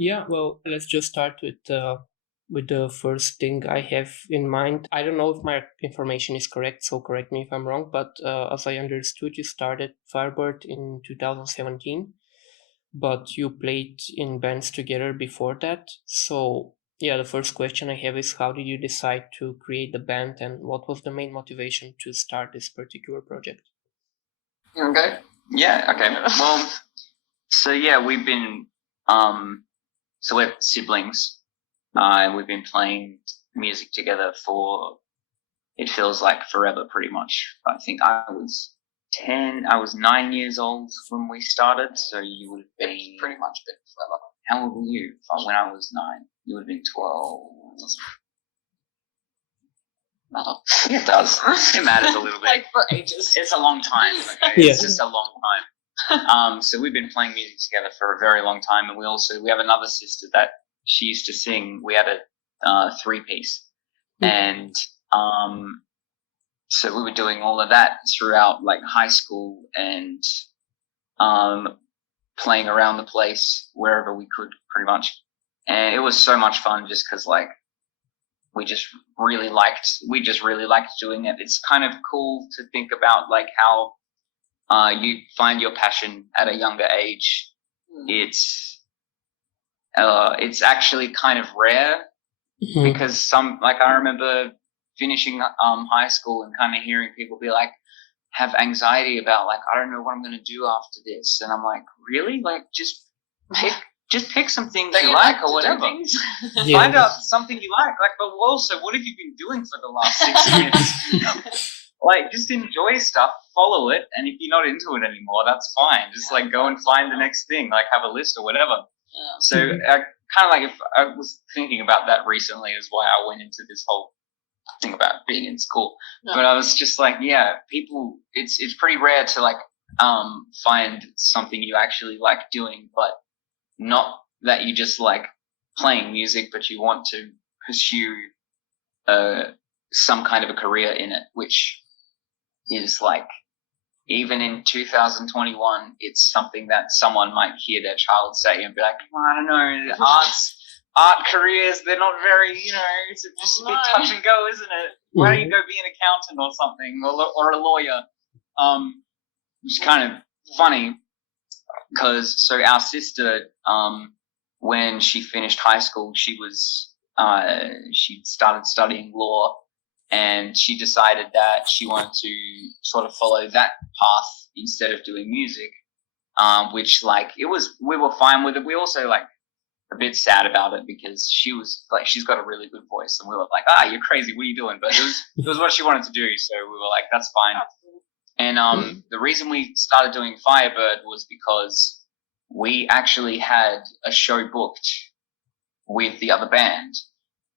Yeah, well, let's just start with the first thing I have in mind. I don't know if my information is correct, so correct me if I'm wrong. But as I understood, you started Firebird in 2017, but you played in bands together before that. So yeah, the first question I have is how did you decide to create the band, and what was the main motivation to start this particular project? Okay. Yeah. Okay. Well, so yeah, we've been so we're siblings. And we've been playing music together for, it feels like forever, pretty much. I think I was 9 years old when we started, so you would have been pretty much been forever. How old were you when I was 9? You would have been 12. Matter. It does. It matters a little bit. Like for ages. It's a long time. Okay? Yeah. It's just a long time. So we've been playing music together for a very long time, and we have another sister that she used to sing. We had a three-piece, and so we were doing all of that throughout like high school and playing around the place wherever we could, pretty much. And it was so much fun just because like we just really liked doing it. It's kind of cool to think about like how you find your passion at a younger age. It's actually kind of rare because I remember finishing high school and kind of hearing people be like, have anxiety about like, I don't know what I'm going to do after this. And I'm like, really? Like just pick some things you like or whatever. Find out something you like. Like, but also, what have you been doing for the last 6 years? Like, just enjoy stuff, follow it, and if you're not into it anymore, that's fine. Just like go and find the next thing, like have a list or whatever. Yeah. So kind of like if I was thinking about that recently is why I went into this whole thing about being in school. Yeah. But I was just like, yeah, people, it's pretty rare to like find something you actually like doing, but not that you just like playing music, but you want to pursue some kind of a career in it, which is like, even in 2021, it's something that someone might hear their child say and be like, well, I don't know, art careers, they're not very, it's just a bit touch and go, isn't it? Why don't you go be an accountant or something, or a lawyer? Which is kind of funny, because so our sister, when she finished high school, she started studying law, and she decided that she wanted to sort of follow that path instead of doing music, which like we were fine with it. We also like a bit sad about it because she was like, she's got a really good voice, and we were like, you're crazy, what are you doing? But it was what she wanted to do, so we were like, that's fine. And the reason we started doing FYRE BYRD was because we actually had a show booked with the other band,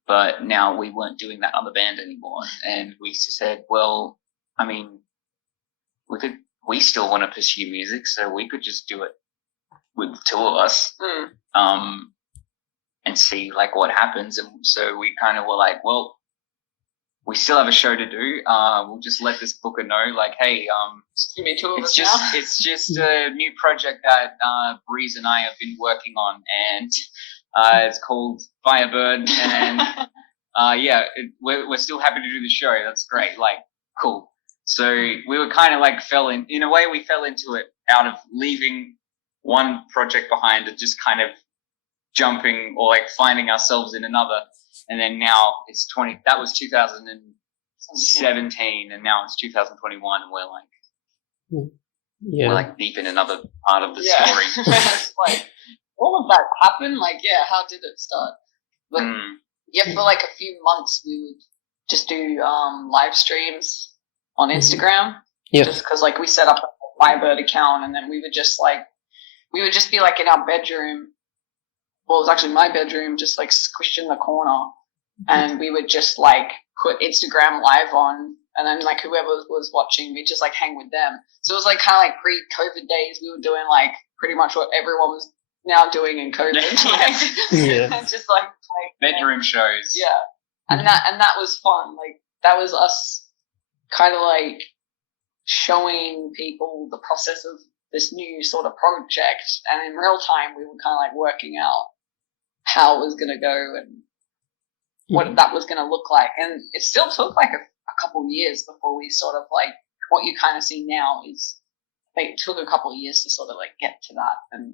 but now we weren't doing that other band anymore. And we said, well, I mean, we still want to pursue music, so we could just do it with the two of us, and see like what happens. And so we kind of were like, well, we still have a show to do. We'll just let this booker know, like, hey, it's just a new project that Breeze and I have been working on, and it's called FYRE BYRD, and we're still happy to do the show. That's great, like, cool. So we were kind of like in a way we fell into it out of leaving one project behind and just kind of jumping or like finding ourselves in another. And then now it's that was 2017, and now it's 2021, and we're like deep in another part of the story. Like, all of that happened? Like, how did it start? Like, for like a few months we would just do live streams on Instagram. Yeah. Just because like we set up a FYRE BYRD account, and then we would just be like in our bedroom. Well, it was actually my bedroom, just like squished in the corner, and we would just like put Instagram live on, and then like whoever was watching, we'd just like hang with them. So it was like kind of like pre-COVID days. We were doing like pretty much what everyone was now doing in COVID, just like bedroom shows. Yeah, and that was fun. Like that was us kind of like showing people the process of this new sort of project, and in real time we were kind of like working out how it was going to go and what that was going to look like. And it still took like a couple years before we sort of like, what you kind of see now is like, it took a couple of years to sort of like get to that. And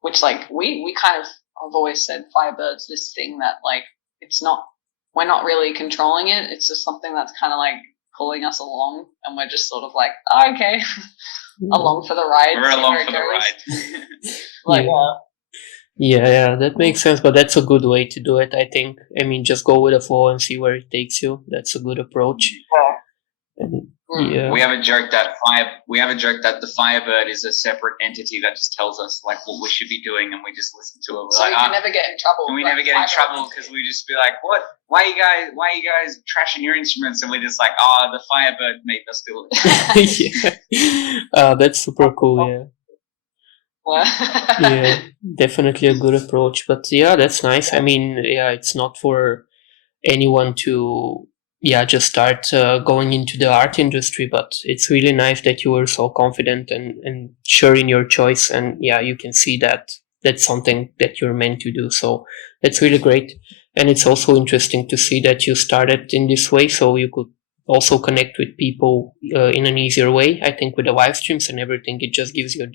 which like, we kind of have always said FYREBYRD's this thing that like, we're not really controlling it. It's just something that's kind of like pulling us along, and we're just sort of like, oh, okay, along for the ride. We're along for the ride. Like, yeah, that makes sense, but that's a good way to do it, I think. I mean, just go with the flow and see where it takes you. That's a good approach. And, yeah. We have a joke that the FYREBYRD is a separate entity that just tells us like what we should be doing, and we just listen to it. We're so like, we can never get in trouble. And we never get in trouble because we just be like, what? Why are you guys trashing your instruments? And we're just like, the FYREBYRD made us do it. Yeah. That's super cool. Yeah. Yeah, definitely a good approach. But yeah, that's nice. I mean, yeah, it's not for anyone to just start going into the art industry, but it's really nice that you were so confident and sure in your choice, and yeah, you can see that that's something that you're meant to do. So that's really great. And it's also interesting to see that you started in this way, so you could also connect with people in an easier way. I think with the live streams and everything, it just gives you a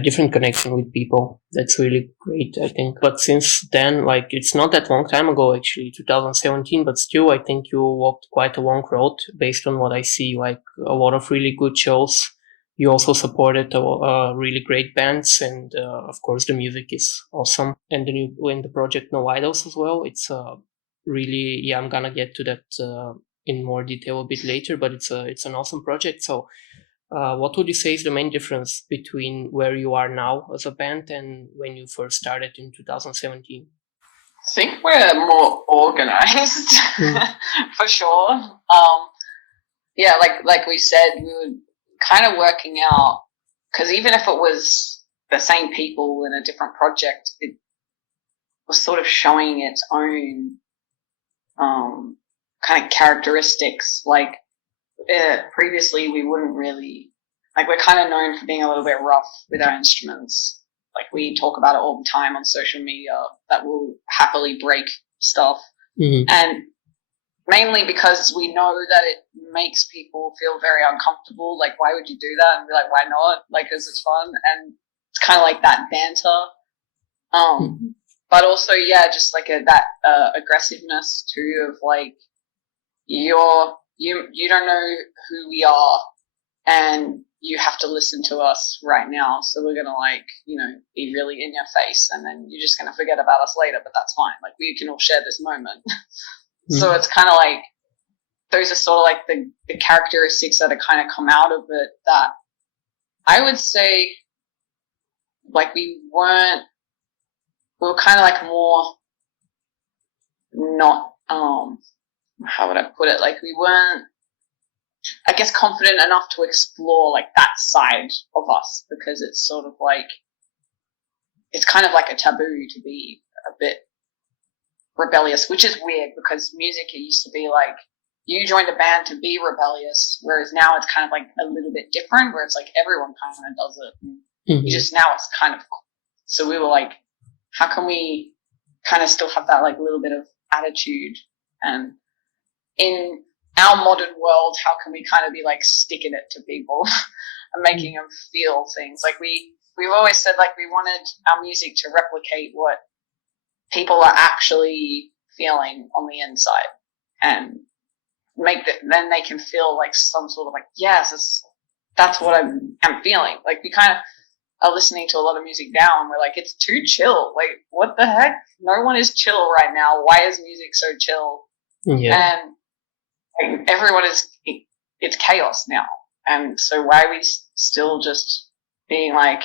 different connection with people. That's really great, I think. But since then, like, it's not that long time ago, actually, 2017, but still, I think you walked quite a long road based on what I see, like a lot of really good shows. You also supported really great bands, and of course, the music is awesome. And the project No Idols as well. It's really, I'm gonna get to that in more detail a bit later, but it's an awesome project. So what would you say is the main difference between where you are now as a band and when you first started in 2017? I think we're more organized for sure. Yeah, like we said, we were kind of working out, because even if it was the same people in a different project, it was sort of showing its own kind of characteristics. Like previously we wouldn't really, like, we're kind of known for being a little bit rough with our instruments. Like, we talk about it all the time on social media, that we'll happily break stuff. And mainly because we know that it makes people feel very uncomfortable. Like, why would you do that? And be like, why not? Like, because it's fun. And it's kind of like that banter. But also, yeah, just like that aggressiveness too, of like, you don't know who we are, and you have to listen to us right now. So we're gonna, like, be really in your face, and then you're just gonna forget about us later. But that's fine. Like, we can all share this moment. So it's kind of like, those are sort of like the characteristics that are kind of come out of it, that I would say, like, we were kind of like more not, how would I put it? Like, we weren't, I guess, confident enough to explore like that side of us, because it's sort of like, it's kind of like a taboo to be a bit rebellious, which is weird, because music, it used to be like, you joined a band to be rebellious, whereas now it's kind of like a little bit different, where it's like everyone kind of does it. You just, now it's kind of, so we were like, how can we kind of still have that like little bit of attitude, and in our modern world, how can we kind of be like sticking it to people and making them feel things? Like, we've always said, like, we wanted our music to replicate what people are actually feeling on the inside, and then they can feel like some sort of like, yes, that's what I'm feeling. Like, we kind of are listening to a lot of music now, and we're like, it's too chill. Like, what the heck? No one is chill right now. Why is music so chill? Yeah. And like, everyone is, it's chaos now. And so why are we still just being like,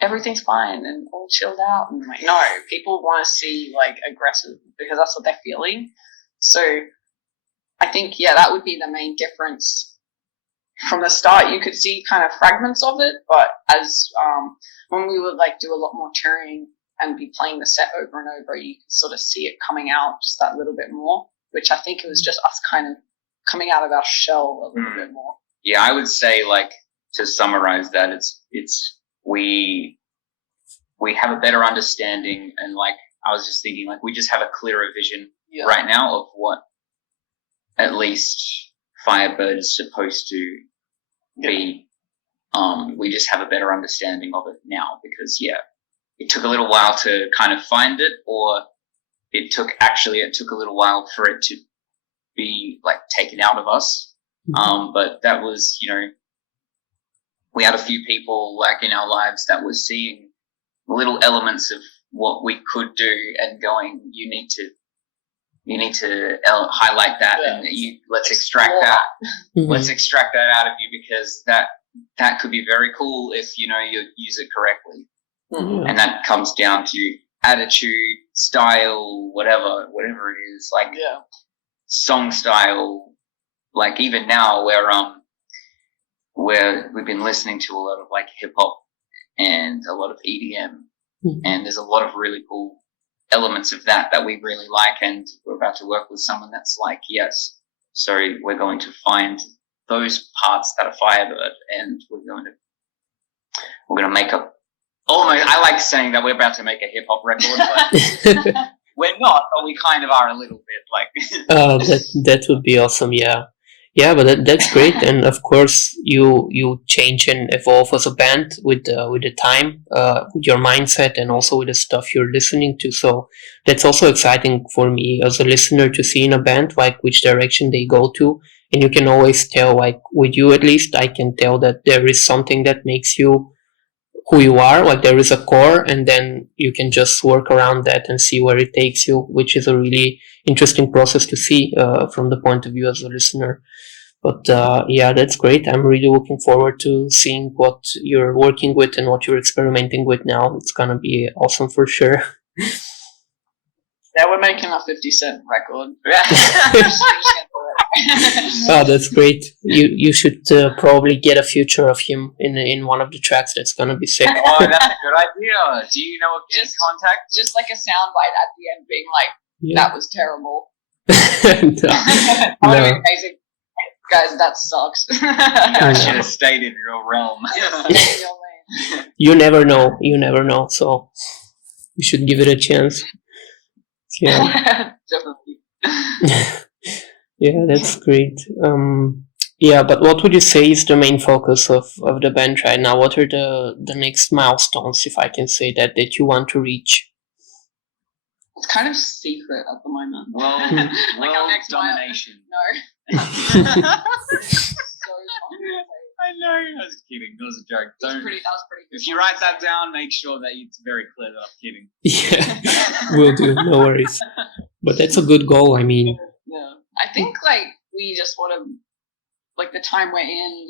everything's fine and all chilled out? And like, no, people want to see like aggressive, because that's what they're feeling. So I think, yeah, that would be the main difference. From the start, you could see kind of fragments of it, but as when we would like do a lot more touring and be playing the set over and over, you could sort of see it coming out just that little bit more, which I think it was just us kind of coming out of our shell a little bit more. Yeah, I would say, like, to summarize that, it's we we have a better understanding, and like I was just thinking, like we just have a clearer vision right now of what at least FYRE is supposed to be. We just have a better understanding of it now because it took a little while to kind of find it, or it took a little while for it to be like taken out of us. But that was, we had a few people like in our lives that were seeing little elements of what we could do and going, you need to highlight that and let's extract that. Let's extract that out of you because that could be very cool if, you use it correctly. And that comes down to attitude, style, whatever it is, like song style. Like even now where we've been listening to a lot of like hip hop and a lot of EDM, and there's a lot of really cool elements of that we really like, and we're about to work with someone that's like, yes, so we're going to find those parts that are FYRE, and we're going to make a almost. I like saying that we're about to make a hip hop record, but we're not, but we kind of are a little bit like. That would be awesome. Yeah, but that's great, and of course you change and evolve as a band with the time, with your mindset, and also with the stuff you're listening to. So that's also exciting for me as a listener to see in a band like which direction they go to, and you can always tell, like with you at least, I can tell that there is something that makes you who you are. Like there is a core, and then you can just work around that and see where it takes you, which is a really interesting process to see from the point of view as a listener. But that's great. I'm really looking forward to seeing what you're working with and what you're experimenting with now. It's gonna be awesome for sure. Yeah, we're making a 50 Cent record. Oh, that's great. You should probably get a feature of him in one of the tracks. That's gonna be sick. Oh, that's a good idea. Do you know of any contact? Just like a soundbite at the end being like, that was terrible. No. That would be amazing. Guys, that sucks. You should have stayed in your realm. You never know. So you should give it a chance. Yeah. Definitely. Yeah, that's great. But what would you say is the main focus of the band right now? What are the next milestones, if I can say that you want to reach? It's kind of secret at the moment. Well, like world next domination. No. I know. I was kidding. It was a joke. That was pretty if you write that down, make sure that it's very clear that I'm kidding. Yeah, will do. No worries. But that's a good goal. I mean. Yeah. I think like we just want to, like the time we're in,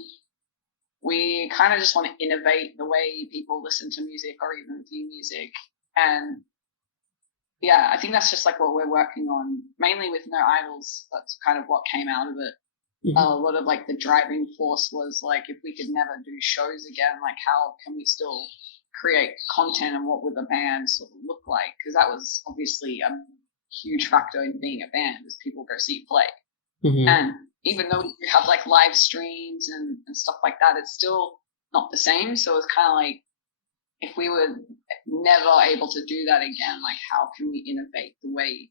we kind of just want to innovate the way people listen to music or even view music. And yeah, I think that's just like what we're working on, mainly with No Idols. That's kind of what came out of it. A lot of like the driving force was like, if we could never do shows again, like how can we still create content and what would the band sort of look like? Because that was obviously a huge factor in being a band, is people go see you play. And even though we have like live streams and stuff like that, it's still not the same. So it's kind of like, if we were never able to do that again, like how can we innovate the way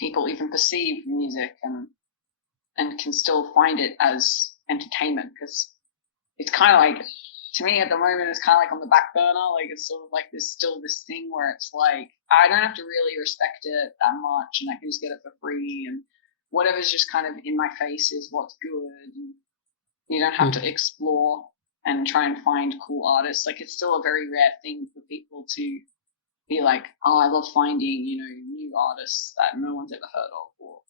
people even perceive music and can still find it as entertainment? Because it's kind of like, to me at the moment, it's kind of like on the back burner. Like it's sort of like there's still this thing where it's like, I don't have to really respect it that much, and I can just get it for free, and whatever's just kind of in my face is what's good. And you don't have to explore and try and find cool artists. Like it's still a very rare thing for people to be like, oh, I love finding, new artists that no one's ever heard of, or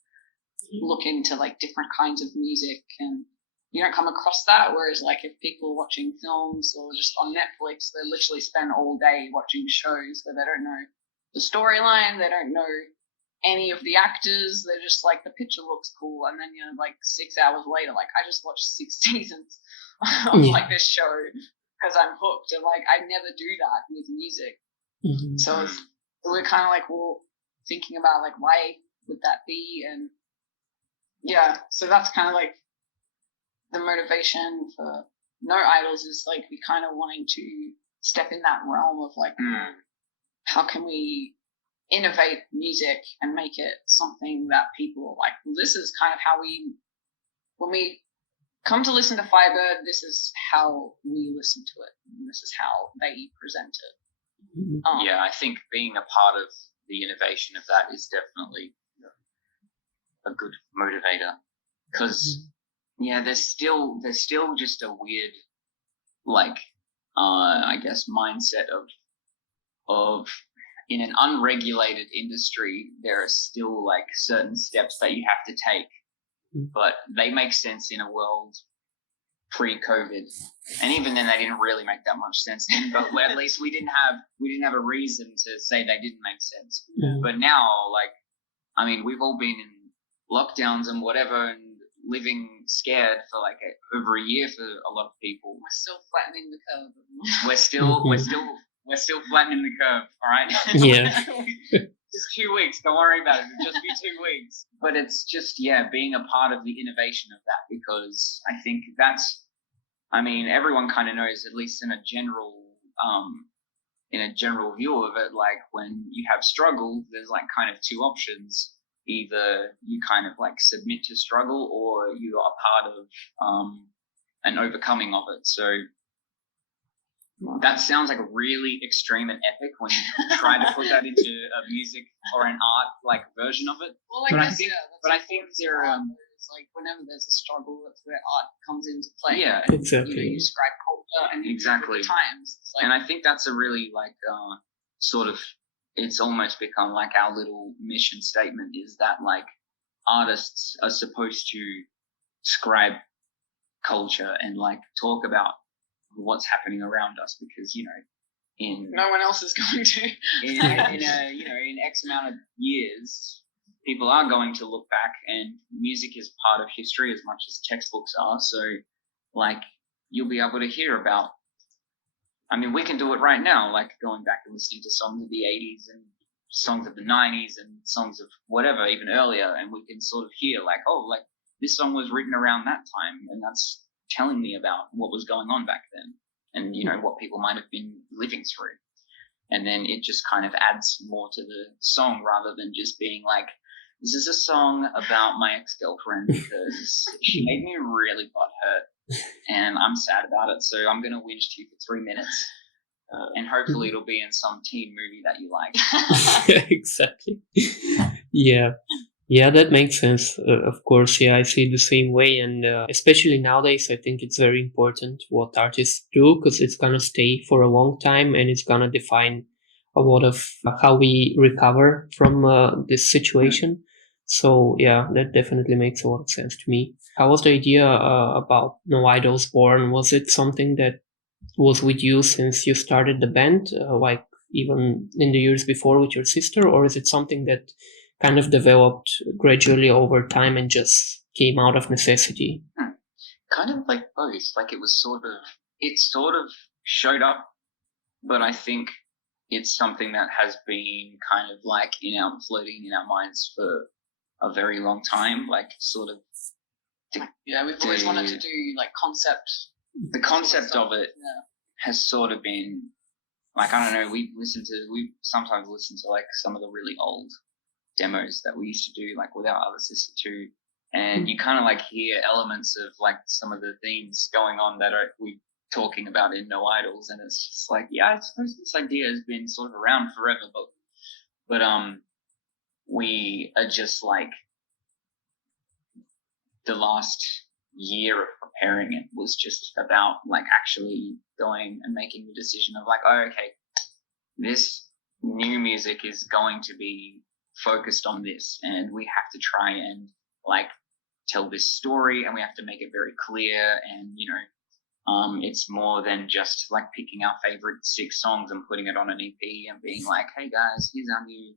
look into like different kinds of music, and you don't come across that. Whereas like if people are watching films or just on Netflix, they literally spend all day watching shows where they don't know the storyline, they don't know any of the actors, they're just like, the picture looks cool, and then like 6 hours later, like I just watched 6 seasons of like this show because I'm hooked, and like I never do that with music. So we're kind of like, thinking about like, why would that be? And yeah, so that's kind of like the motivation for No Idols, is like we kind of wanting to step in that realm of like how can we innovate music and make it something that people are like, well, this is kind of how when we come to listen to FYRE BYRD, this is how we listen to it. And this is how they present it. Yeah, I think being a part of the innovation of that is definitely a good motivator, because there's still just a weird, like, I guess, mindset of in an unregulated industry, there are still like certain steps that you have to take, but they make sense in a world pre-COVID, and even then they didn't really make that much sense then, but at least we didn't have a reason to say they didn't make sense. But now, like, I mean, we've all been in lockdowns and whatever, and living scared for like over a year for a lot of people. We're still flattening the curve. We're still flattening the curve, all right? Yeah. Just 2 weeks. Don't worry about it. It'll just be 2 weeks. But it's just, being a part of the innovation of that, because I think everyone kind of knows, at least in a general view of it, like when you have struggle, there's like kind of two options. Either you kind of like submit to struggle, or you are part of an overcoming of it. So that sounds like really extreme and epic when you try to put that into a music or an art like version of it. Well, I think there it's like whenever there's a struggle, that's where art comes into play. Yeah, exactly. You describe culture and exactly times. It's like, and I think that's a really like sort of, it's almost become like our little mission statement, is that like artists are supposed to describe culture and like talk about what's happening around us, because no one else is going to. in X amount of years, people are going to look back, and music is part of history as much as textbooks are. So, like, you'll be able to hear about. I mean, we can do it right now, like going back and listening to songs of the 80s and songs of the 90s and songs of whatever, even earlier, and we can sort of hear like, oh, like this song was written around that time, and that's telling me about what was going on back then, and what people might have been living through. And then it just kind of adds more to the song, rather than just being like, this is a song about my ex-girlfriend because she made me really butthurt and I'm sad about it, so I'm going to whinge to you for 3 minutes, and hopefully it'll be in some teen movie that you like. Exactly. Yeah, that makes sense. Of course, yeah, I see it the same way. And especially nowadays, I think it's very important what artists do, because it's going to stay for a long time, and it's going to define a lot of how we recover from this situation. So, yeah, that definitely makes a lot of sense to me. How was the idea about No Idols born? Was it something that was with you since you started the band, like even in the years before with your sister, or is it something that kind of developed gradually over time and just came out of necessity? Kind of like both. Like it sort of showed up, but I think it's something that has been kind of like floating in our minds for a very long time. Like sort of. We've always wanted to do like concept. The concept of it has sort of been like, I don't know. We sometimes listen to like some of the really old demos that we used to do like with our other sister too, and you kind of like hear elements of like some of the themes going on that we talking about in No Idols, and it's just like, I suppose this idea has been sort of around forever, but we are just like, the last year of preparing it was just about like actually going and making the decision of like, oh, okay, this new music is going to be focused on this, and we have to try and like tell this story, and we have to make it very clear, and it's more than just like picking our favorite 6 songs and putting it on an EP and being like, hey guys, here's our new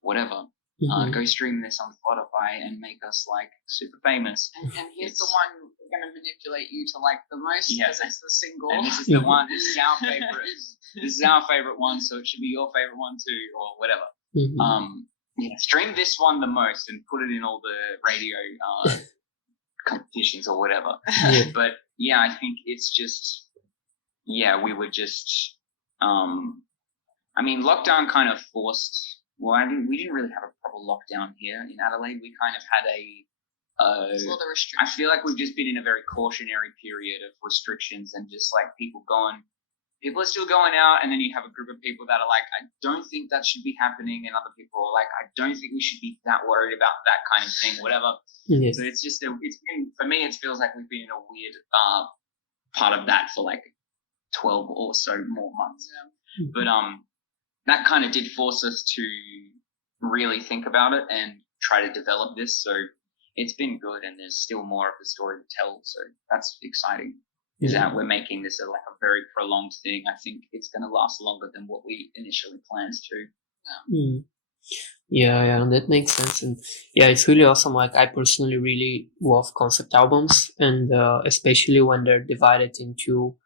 whatever. Go stream this on Spotify and make us like super famous. And here's the one we're going to manipulate you to like the most, because it's the single. And this is the one. This is our favorite. This is our favorite one, so it should be your favorite one too, or whatever. Stream this one the most and put it in all the radio competitions or whatever. But I think it's just we were just I mean, lockdown kind of forced. Well, we didn't really have a proper lockdown here in Adelaide. We kind of had a lot of restrictions. I feel like we've just been in a very cautionary period of restrictions and just like people are still going out, and then you have a group of people that are like, I don't think that should be happening, and other people are like, I don't think we should be that worried about that kind of thing, whatever. Yes. So it's just it's been, for me, it feels like we've been in a weird part of that for like 12 or so more months. Yeah. But that kind of did force us to really think about it and try to develop this. So it's been good, and there's still more of the story to tell. So that's exciting. Is that we're making this a very prolonged thing. I think it's going to last longer than what we initially planned to. Yeah, that makes sense. And yeah, it's really awesome. Like, I personally really love concept albums, and especially when they're divided into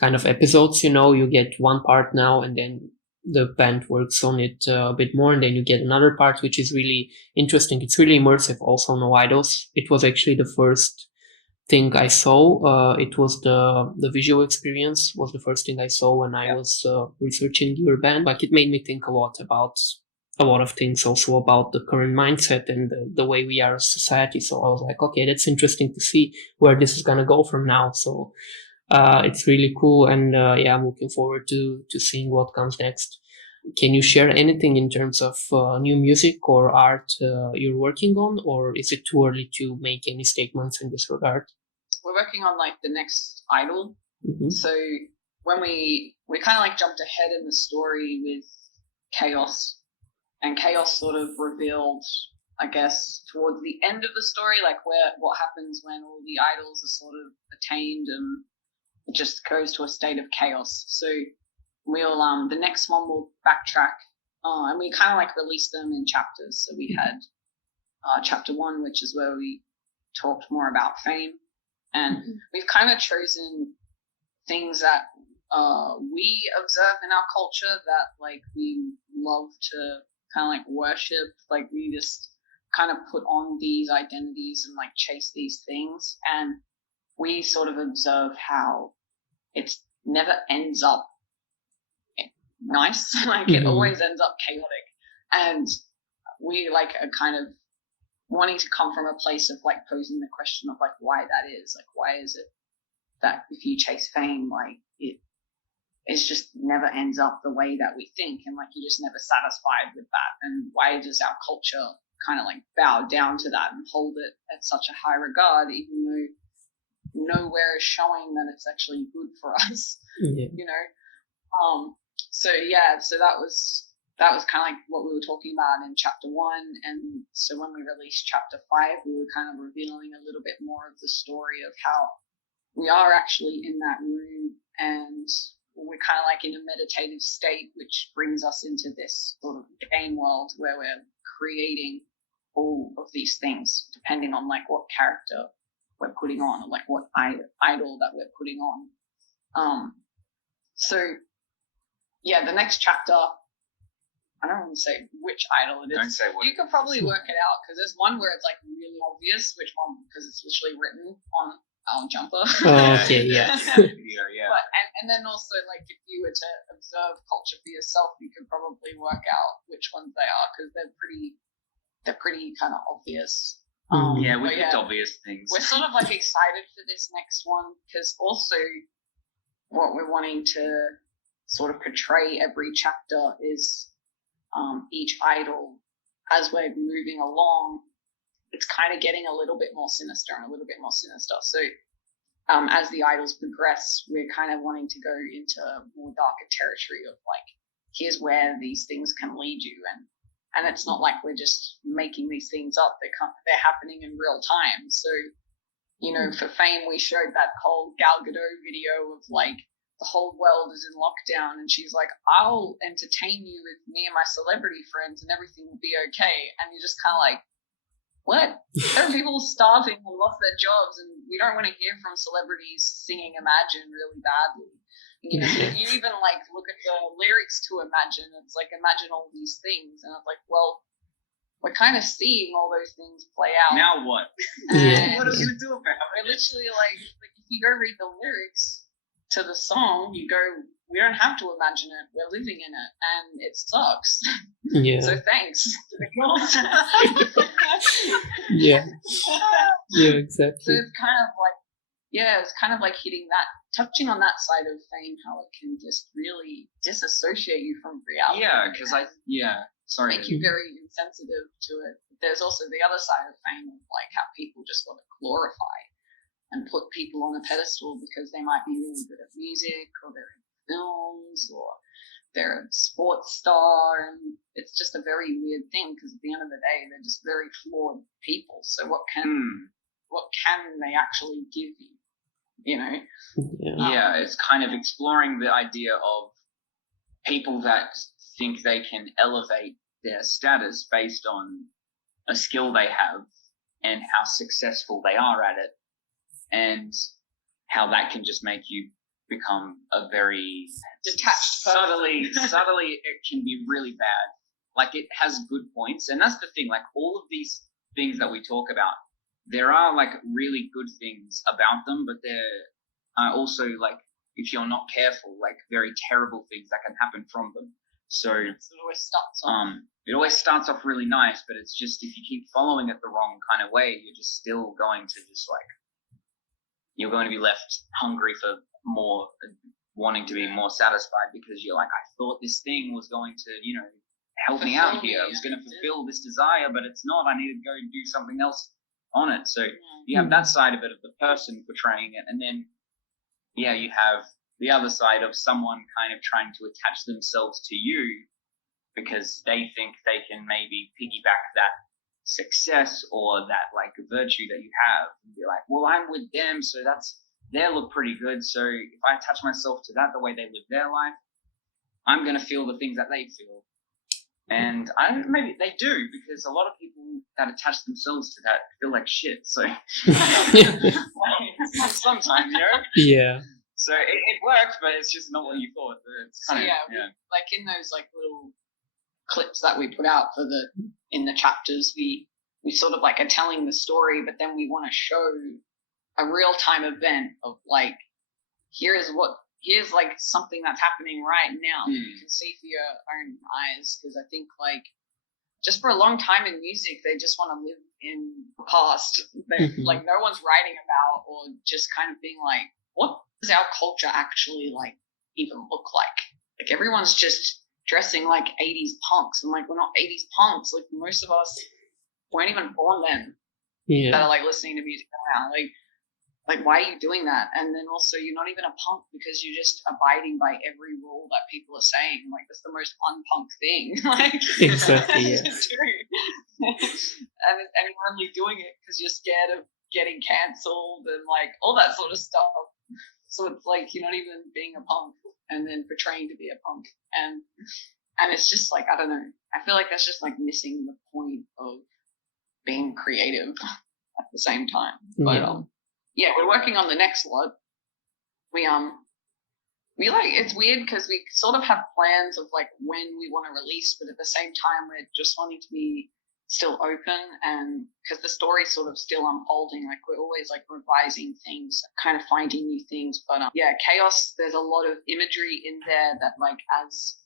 kind of episodes. You get one part now, and then the band works on it a bit more, and then you get another part, which is really interesting. It's really immersive. Also, No Idols. It was actually the first thing I saw. It was the visual experience was the first thing I saw when I was researching your band. Like, it made me think a lot about a lot of things, also about the current mindset and the way we are as society. So I was like, okay, that's interesting to see where this is gonna go from now. So it's really cool, and I'm looking forward to seeing what comes next. Can you share anything in terms of new music or art you're working on, or is it too early to make any statements in this regard? We're working on like the next idol. Mm-hmm. So when we kind of like jumped ahead in the story with Chaos, and Chaos sort of revealed, I guess, towards the end of the story, like what happens when all the idols are sort of attained and it just goes to a state of chaos. So we'll the next one will backtrack, and we kind of like released them in chapters. So we had chapter 1, which is where we talked more about fame, and we've kind of chosen things that we observe in our culture that like we love to kind of like worship. Like, we just kind of put on these identities and like chase these things, and we sort of observe how it never ends up nice. Like, it always ends up chaotic, and we like are kind of wanting to come from a place of like posing the question of like why that is. Like, why is it that if you chase fame, like it's just never ends up the way that we think, and like you're just never satisfied with that, and why does our culture kind of like bow down to that and hold it at such a high regard, even though nowhere is showing that it's actually good for us. So that was kind of like what we were talking about in chapter 1, and so when we released chapter 5, we were kind of revealing a little bit more of the story of how we are actually in that room, and we're kind of like in a meditative state, which brings us into this sort of game world where we're creating all of these things depending on like what character we're putting on, or like what idol that we're putting on. The next chapter, I don't want to say which idol it is. Don't say what. You could probably work it out, because there's one where it's like really obvious which one, because it's literally written on our jumper. Okay, yeah. But, and then also, like, if you were to observe culture for yourself, you could probably work out which ones they are, because they're pretty kind of obvious. We picked obvious things. We're sort of like excited for this next one, because also what we're wanting to sort of portray every chapter is each idol, as we're moving along, it's kind of getting a little bit more sinister and a little bit more sinister. So as the idols progress, we're kind of wanting to go into more darker territory of like, here's where these things can lead you, and it's not like we're just making these things up. They're happening in real time. So, for fame, we showed that whole Gal Gadot video of like the whole world is in lockdown, and she's like, I'll entertain you with me and my celebrity friends and everything will be okay. And you're just kind of like, what? There are people starving and lost their jobs, and we don't want to hear from celebrities singing Imagine really badly. You even like look at the lyrics to Imagine, it's like, imagine all these things, and it's like, well, we're kind of seeing all those things play out. Now what? What are we going to do about it? We're literally like if you go read the lyrics to the song, you go we don't have to imagine it. We're living in it, and it sucks. Yeah. So thanks. Yeah. Yeah, exactly. So it's kind of like, it's kind of like touching on that side of fame, how it can just really disassociate you from reality. Yeah, because sorry. Make you very insensitive to it. There's also the other side of fame of like how people just want to glorify and put people on a pedestal because they might be really good at music, or they're in films, or they're a sports star, and it's just a very weird thing because at the end of the day they're just very flawed people. So what can they actually give you? You know? Yeah, it's kind of exploring the idea of people that think they can elevate their status based on a skill they have and how successful they are at it, and how that can just make you become a very detached person. subtly it can be really bad. Like, it has good points, and that's the thing, like, all of these things that we talk about, there are like really good things about them, but there are also, like, if you're not careful, like very terrible things that can happen from them. So it always starts off really nice, but it's just, if you keep following it the wrong kind of way, you're just still going to you're going to be left hungry for more, wanting to be more satisfied, because you're like, I thought this thing was going to, help me out here. I was going to fulfill this desire, but it's not. I need to go and do something else on it. So you have that side of it, of the person portraying it, and then you have the other side of someone kind of trying to attach themselves to you because they think they can maybe piggyback that success or that like virtue that you have, and be like, well, I'm with them, so they look pretty good, so if I attach myself to that, the way they live their life, I'm going to feel the things that they feel. And maybe they do, because a lot of people that attach themselves to that feel like shit. So sometimes, Yeah. So it works, but it's just not what you thought. It's kind of, like in those like little clips that we put out in the chapters, we sort of like are telling the story, but then we want to show a real time event of like, here's like something that's happening right now. You can see for your own eyes, because I think like just for a long time in music, they just want to live in the past that like no one's writing about, or just kind of being like, what does our culture actually like even look like? Like everyone's just dressing like 80s punks, and like we're not 80s punks. Like most of us weren't even born then. That are like listening to music now. Like, why are you doing that? And then also, you're not even a punk because you're just abiding by every rule that people are saying. Like, that's the most unpunk thing. Like, exactly, yeah. and you're only doing it because you're scared of getting cancelled and like all that sort of stuff. So it's like you're not even being a punk and then portraying to be a punk. And it's just like, I don't know. I feel like that's just like missing the point of being creative at the same time. But we're working on the next lot. We like, it's weird because we sort of have plans of like when we want to release, but at the same time we're just wanting to be still open, and because the story's sort of still unfolding, like we're always like revising things, kind of finding new things. But Chaos, there's a lot of imagery in there that like as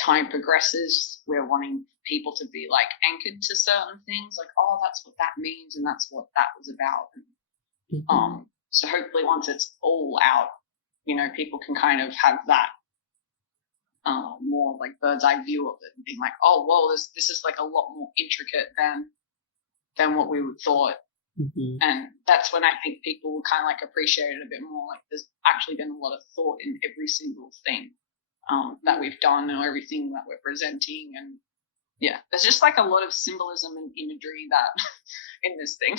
time progresses, we're wanting people to be like anchored to certain things, like, oh, that's what that means and that's what that was about. And, so hopefully once it's all out, people can kind of have that more like bird's eye view of it and being like, oh, whoa, this is like a lot more intricate than what we thought. And that's when I think people will kind of like appreciate it a bit more. Like there's actually been a lot of thought in every single thing that we've done, or everything that we're presenting. And there's just like a lot of symbolism and imagery that in this thing,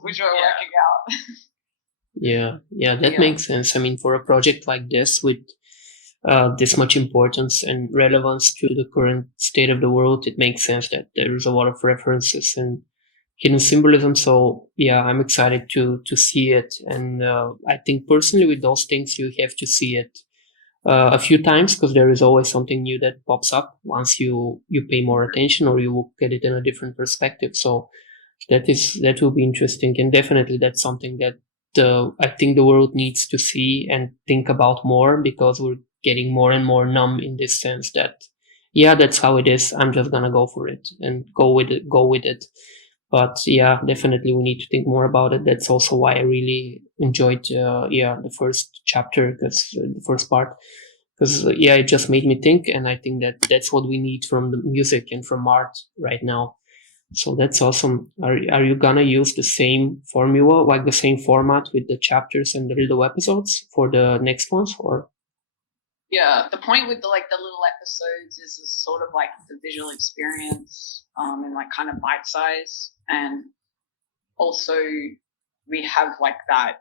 which we're working out. That makes sense. I mean, for a project like this with this much importance and relevance to the current state of the world, it makes sense that there's a lot of references and hidden symbolism. So I'm excited to see it. And I think personally with those things, you have to see it a few times, because there is always something new that pops up once you pay more attention or you look at it in a different perspective. So that will be interesting, and definitely that's something that I think the world needs to see and think about more, because we're getting more and more numb in this sense that, yeah, that's how it is. I'm just gonna go for it and go with it. But yeah, definitely we need to think more about it. That's also why I really enjoyed, the first chapter, because the first part, because it just made me think, and I think that that's what we need from the music and from art right now. So that's awesome. Are you gonna use the same formula, like the same format with the chapters and the little episodes for the next ones, or? Yeah, the point with the little episodes is sort of like the visual experience, and like kind of bite size, and also we have like that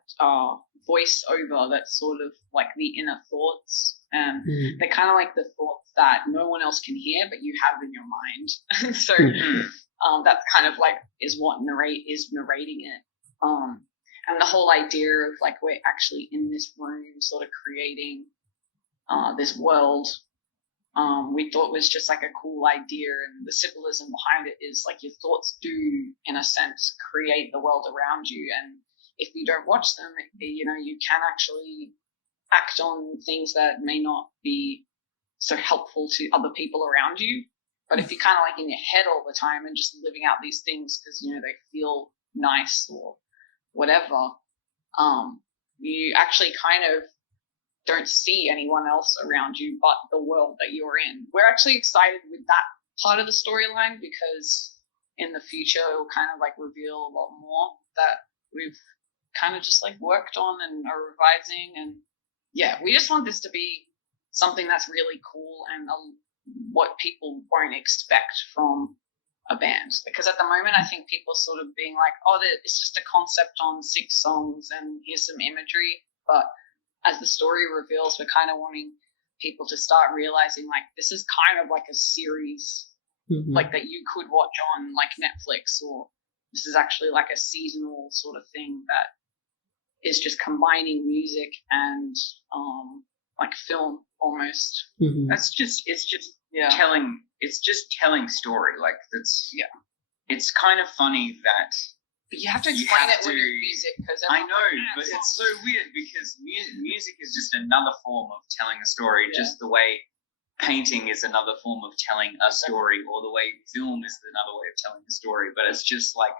voice over that's sort of like the inner thoughts, and they're kind of like the thoughts that no one else can hear but you have in your mind. So that's kind of like is what narrating it, and the whole idea of like we're actually in this room sort of creating this world, we thought was just like a cool idea, and the symbolism behind it is like your thoughts do, in a sense, create the world around you, and if you don't watch them, you can actually act on things that may not be so helpful to other people around you. But if you're kind of like in your head all the time and just living out these things because they feel nice or whatever, you actually kind of don't see anyone else around you but the world that you're in. We're actually excited with that part of the storyline because in the future it will kind of like reveal a lot more that we've kind of just like worked on and are revising. And yeah, we just want this to be something that's really cool and what people won't expect from a band. Because at the moment I think people sort of being like, oh, it's just a concept on 6 songs and here's some imagery. But as the story reveals, we're kind of wanting people to start realizing like this is kind of like a series, like that you could watch on like Netflix, or this is actually like a seasonal sort of thing that is just combining music and like film almost. It's just telling story. Like it's kind of funny that. But you have to explain it with your music. I know, but it's so weird because music is just another form of telling a story, just the way painting is another form of telling a story, or the way film is another way of telling a story. But it's just like,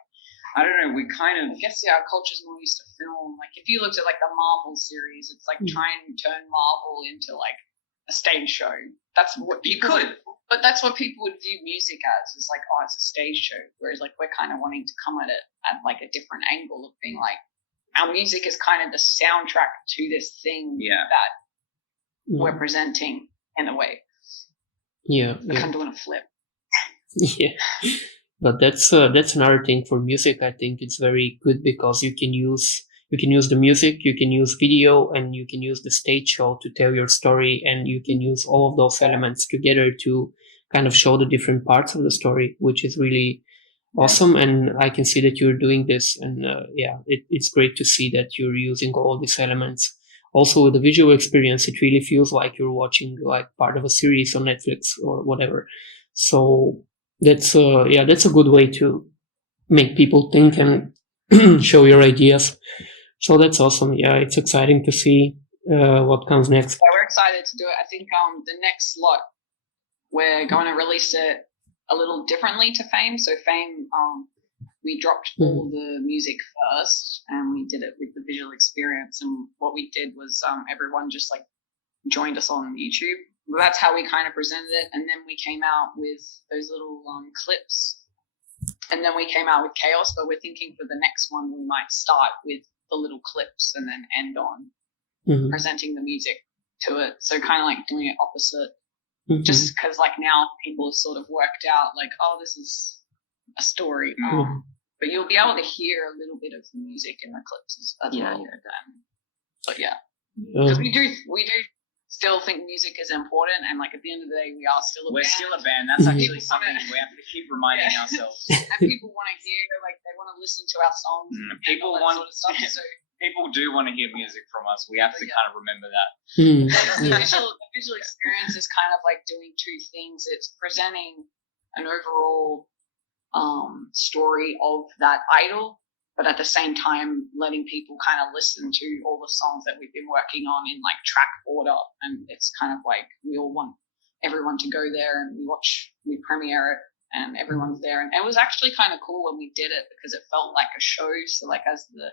I don't know, we kind of... I guess, our culture's more used to film. Like, if you looked at, like, the Marvel series, it's like trying to turn Marvel into, like, a stage show. That's what people... But that's what people would view music as, is like, oh, it's a stage show. Whereas, like, we're kind of wanting to come at it at, like, a different angle of being like, our music is kind of the soundtrack to this thing that we're presenting in a way. Yeah. We're kind of doing a flip. Yeah. But that's another thing for music. I think it's very good because you can use the music, you can use video, and you can use the stage show to tell your story, and you can use all of those elements together to kind of show the different parts of the story, which is really awesome. And I can see that you're doing this, and it's great to see that you're using all these elements. Also, with the visual experience, it really feels like you're watching like part of a series on Netflix or whatever. So that's a good way to make people think and show your ideas. So that's awesome. Yeah, it's exciting to see what comes next. Yeah, we're excited to do it. I think the next lot, we're going to release it a little differently to Fame. So Fame, we dropped all the music first, and we did it with the visual experience. And what we did was everyone just like joined us on YouTube. That's how we kind of presented it. And then we came out with those little clips. And then we came out with Chaos. But we're thinking for the next one, we might start with the little clips and then end on presenting the music to it. So kind of like doing it opposite. Just because like now people have sort of worked out like, oh, this is a story. But you'll be able to hear a little bit of the music in the clips as well. But because we do still think music is important, and like at the end of the day, we're still a band. That's actually something we have to keep reminding ourselves. And people want to hear, like they want to listen to our songs. People want sort of stuff. So people do want to hear music from us. We have to kind of remember that. The visual experience is kind of like doing two things. It's presenting an overall story of that idol, but at the same time letting people kind of listen to all the songs that we've been working on in like track order. And it's kind of like we all want everyone to go there and we premiere it and everyone's there. And it was actually kind of cool when we did it because it felt like a show. So like as the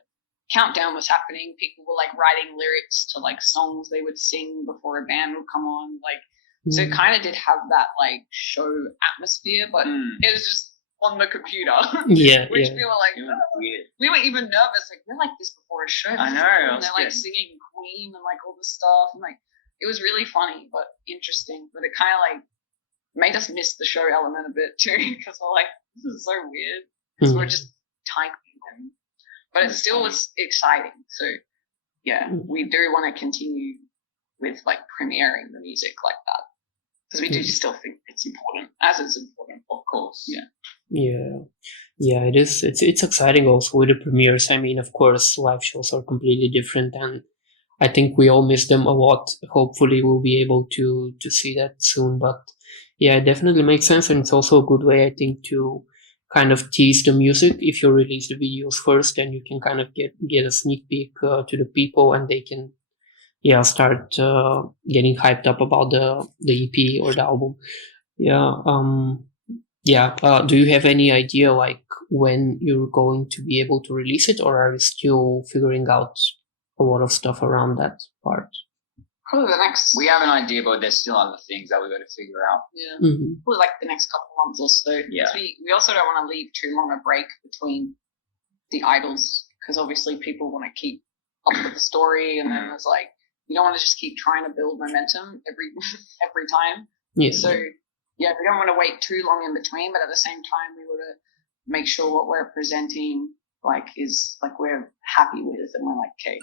countdown was happening, people were like writing lyrics to like songs they would sing before a band would come on. Like, so it kind of did have that like show atmosphere, but it was just on the computer. Which we were like, we were even nervous. Like, we're like this before a show. I know. And they're like singing Queen and like all this stuff. And like, it was really funny, but interesting. But it kind of like made us miss the show element a bit too, because we're like, this is so weird. Because we're just typing them. But it still was exciting. So yeah, we do want to continue with like premiering the music like that. Because we do still think it's important, as it's important, of course. Yeah, it is. It's exciting also with the premieres. I mean, of course, live shows are completely different, and I think we all miss them a lot. Hopefully, we'll be able to see that soon. But yeah, it definitely makes sense, and it's also a good way, I think, to kind of tease the music. If you release the videos first, then you can kind of get a sneak peek to the people, and they can start getting hyped up about the EP or the album. Do you have any idea like when you're going to be able to release it, or are you still figuring out a lot of stuff around that part? Probably the next. We have an idea, but there's still other things that we've got to figure out. Probably like the next couple of months or so. Yeah. We also don't want to leave too long a break between the idols, because obviously people want to keep up with the story, and then there's like, you don't want to just keep trying to build momentum every time. Yeah. So yeah, we don't want to wait too long in between, but at the same time, we want to make sure what we're presenting like is like we're happy with, and we're like, okay,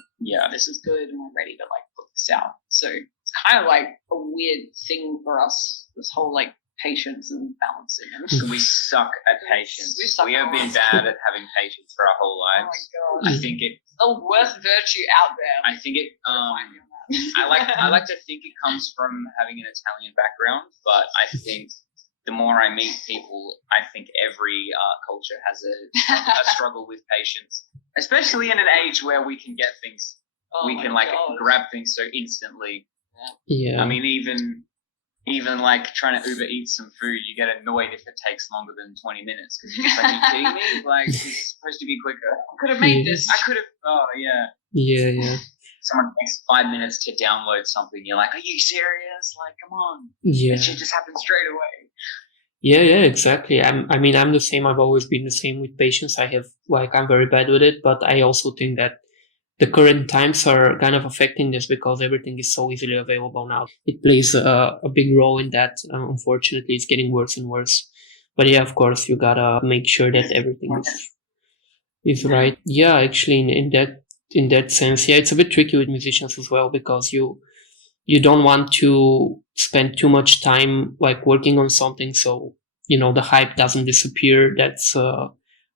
this is good, and we're ready to like put this out. So it's kind of like a weird thing for us, this whole like patience and balancing. We suck at patience. We have been bad at having patience for our whole lives. Oh my god! I think it's the worst virtue out there. I think it. I like to think it comes from having an Italian background, but I think the more I meet people, I think every culture has a struggle with patience, especially in an age where we can get things, we can like grab things so instantly. Yeah. I mean, even like trying to Uber Eats some food, you get annoyed if it takes longer than 20 minutes because you're just like, you kidding me? Like, it's supposed to be quicker. I could have made this. I could have. Oh yeah. Yeah. Someone takes 5 minutes to download something. You're like, are you serious? Like, come on. Yeah. It should just happen straight away. Yeah, exactly. I'm the same. I've always been the same with patience. I'm very bad with it, but I also think that the current times are kind of affecting this because everything is so easily available now. It plays a big role in that. Unfortunately, it's getting worse and worse. But yeah, of course, you gotta make sure that everything is right. Yeah, actually, in that sense, yeah, it's a bit tricky with musicians as well because you don't want to spend too much time like working on something so the hype doesn't disappear. That's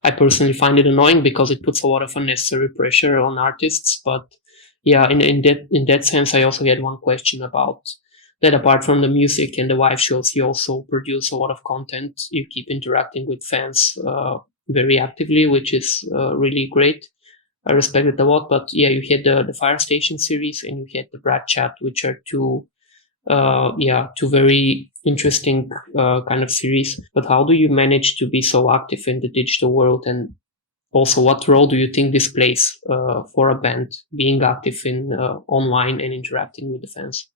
I personally find it annoying because it puts a lot of unnecessary pressure on artists. But yeah, in that sense, I also had one question about that. Apart from the music and the live shows, you also produce a lot of content. You keep interacting with fans very actively, which is really great. I respect it a lot. But yeah, you had the Fire Station series and you had the Brad Chat, which are two very interesting kind of series. But how do you manage to be so active in the digital world? And also, what role do you think this plays for a band, being active in online and interacting with the fans?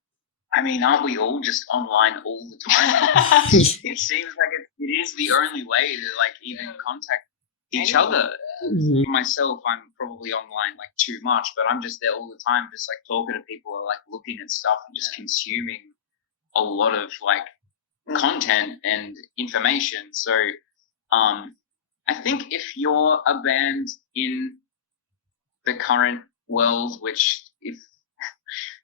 I mean, aren't we all just online all the time? It seems like it is the only way to like even contact each other. Myself, I'm probably online like too much, but I'm just there all the time, just like talking to people or like looking at stuff and just consuming a lot of like content and information. So I think if you're a band in the current world, which if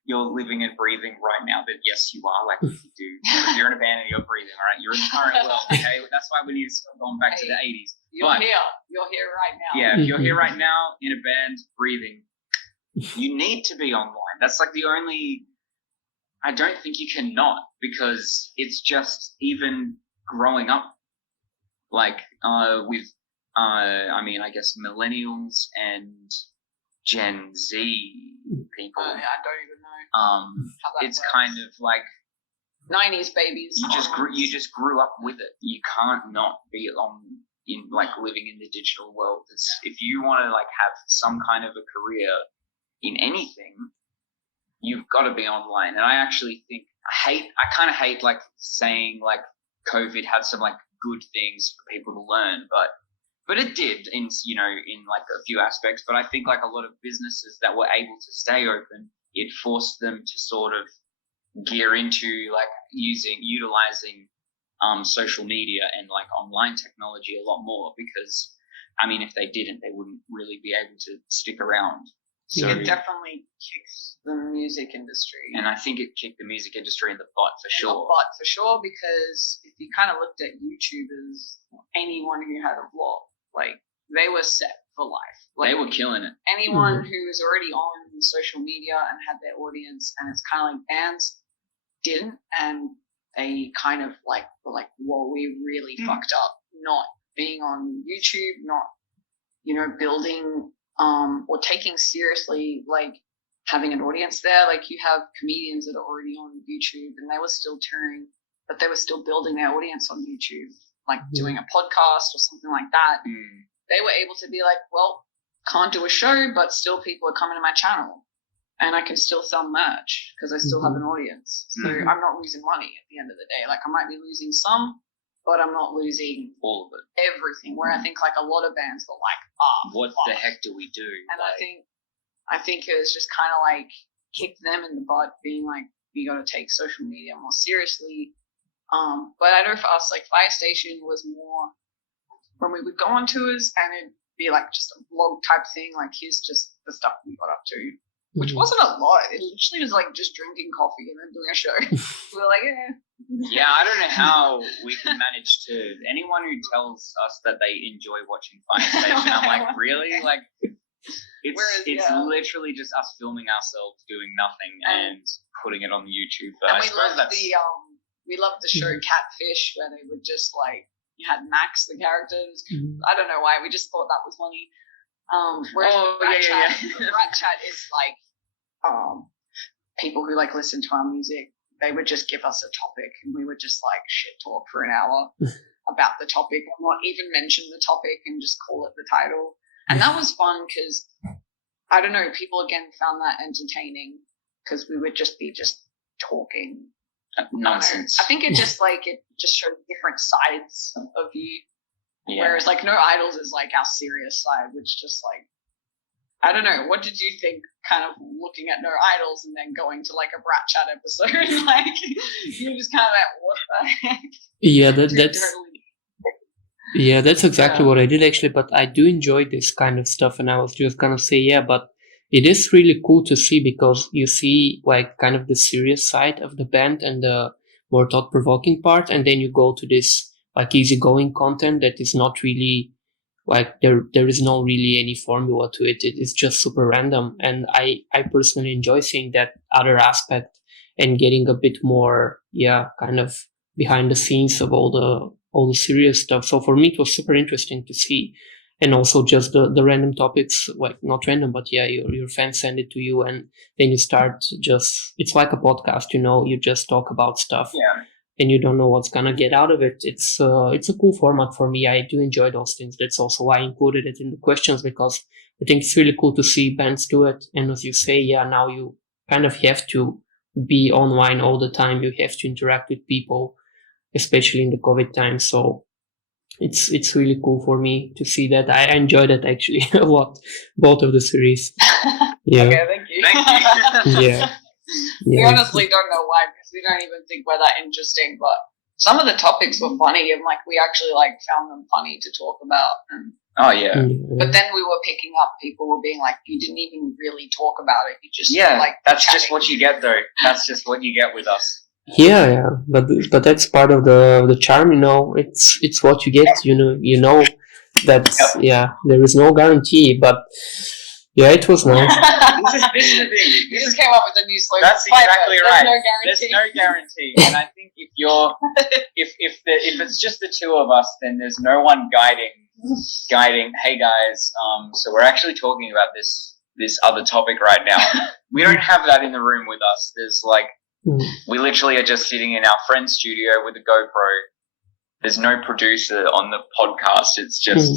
you're living and breathing right now, then yes, you are. Like if you do, if you're in a band and you're breathing, all right, you're in the current world. Okay, that's why we need to start going back to the 80s. You're here right now. Yeah, if you're here right now in a band breathing, you need to be online. That's like the only. I don't think you cannot, because it's just even growing up, like with I mean, I guess millennials and Gen Z people. I don't even know. How that It's works. kind of like 90s babies. you just grew up with it. You can't not be living in the digital world. If you want to like have some kind of a career in anything, you've got to be online. And I actually think I kind of hate like saying like COVID had some like good things for people to learn, but it did in like a few aspects. But I think like a lot of businesses that were able to stay open, it forced them to sort of gear into like utilizing social media and like online technology a lot more, because I mean, if they didn't, they wouldn't really be able to stick around. So it definitely kicks the music industry. And I think it kicked the music industry in the butt for sure. Because if you kind of looked at YouTubers, anyone who had a vlog, like they were set for life. Like, they were killing it. Anyone who was already on social media and had their audience, and it's kind of like bands didn't, and they kind of like were like, whoa, we really fucked up not being on YouTube, not, building or taking seriously like having an audience there. Like you have comedians that are already on YouTube and they were still touring, but they were still building their audience on YouTube, like doing a podcast or something like that. They were able to be like, well, can't do a show, but still people are coming to my channel and I can still sell merch because I still have an audience. So I'm not losing money at the end of the day. Like I might be losing some, but I'm not losing all of it, everything. Where I think like a lot of bands were like, what the heck do we do? And like, I think it was just kind of like kicked them in the butt, being like, you got to take social media more seriously. But I know for us, like Fire Station was more when we would go on tours and it'd be like just a vlog type thing. Like here's just the stuff we got up to, which wasn't a lot. It literally was like just drinking coffee and then doing a show. We were like, yeah, I don't know how we can manage to. Anyone who tells us that they enjoy watching Fire Station, I'm like, really? Like, it's literally just us filming ourselves doing nothing and putting it on YouTube. But and we loved the show Catfish, where they would just like, you had Max, the characters. I don't know why, we just thought that was funny. Whereas Rat Chat is like people who like listen to our music. They would just give us a topic and we would just like shit talk for an hour about the topic or not even mention the topic and just call it the title. And that was fun because, I don't know, people again found that entertaining because we would just be talking nonsense. I think it just showed different sides of you. Yeah. Whereas like No Idols is like our serious side, which just like, I don't know. What did you think kind of looking at No Idols and then going to like a Brat Chat episode? Like, you were just kind of like, what the heck? Yeah, that's exactly what I did actually, but I do enjoy this kind of stuff and I was just gonna say, but it is really cool to see because you see like kind of the serious side of the band and the more thought-provoking part, and then you go to this like easygoing content that is not really like there is no really any formula to it. It is just super random, and I personally enjoy seeing that other aspect and getting a bit more kind of behind the scenes of all the serious stuff. So for me it was super interesting to see, and also just the random topics, like not random, but your fans send it to you and then you start it's like a podcast, you just talk about stuff. And you don't know what's gonna get out of it. It's a cool format for me. I do enjoy those things. That's also why I included it in the questions, because I think it's really cool to see bands do it. And as you say, now you kind of have to be online all the time. You have to interact with people, especially in the COVID time. So it's really cool for me to see that. I enjoy that actually a lot, both of the series. Yeah. Okay, thank you. Yeah. We honestly don't know why, because we don't even think we're that interesting, but some of the topics were funny and like we actually like found them funny to talk about. And, but then we were picking up, people were being like, you didn't even really talk about it, you just like that's chatting. just what you get though. That's just what you get with us. Yeah, but that's part of the charm, it's what you get. You know that there is no guarantee, but it was nice. This is the thing. You just came up with a new slogan. That's exactly right. There's no guarantee. And I think if it's just the two of us, then there's no one guiding guiding. Hey guys, so we're actually talking about this other topic right now. We don't have that in the room with us. There's like, we literally are just sitting in our friend's studio with a GoPro. There's no producer on the podcast. It's just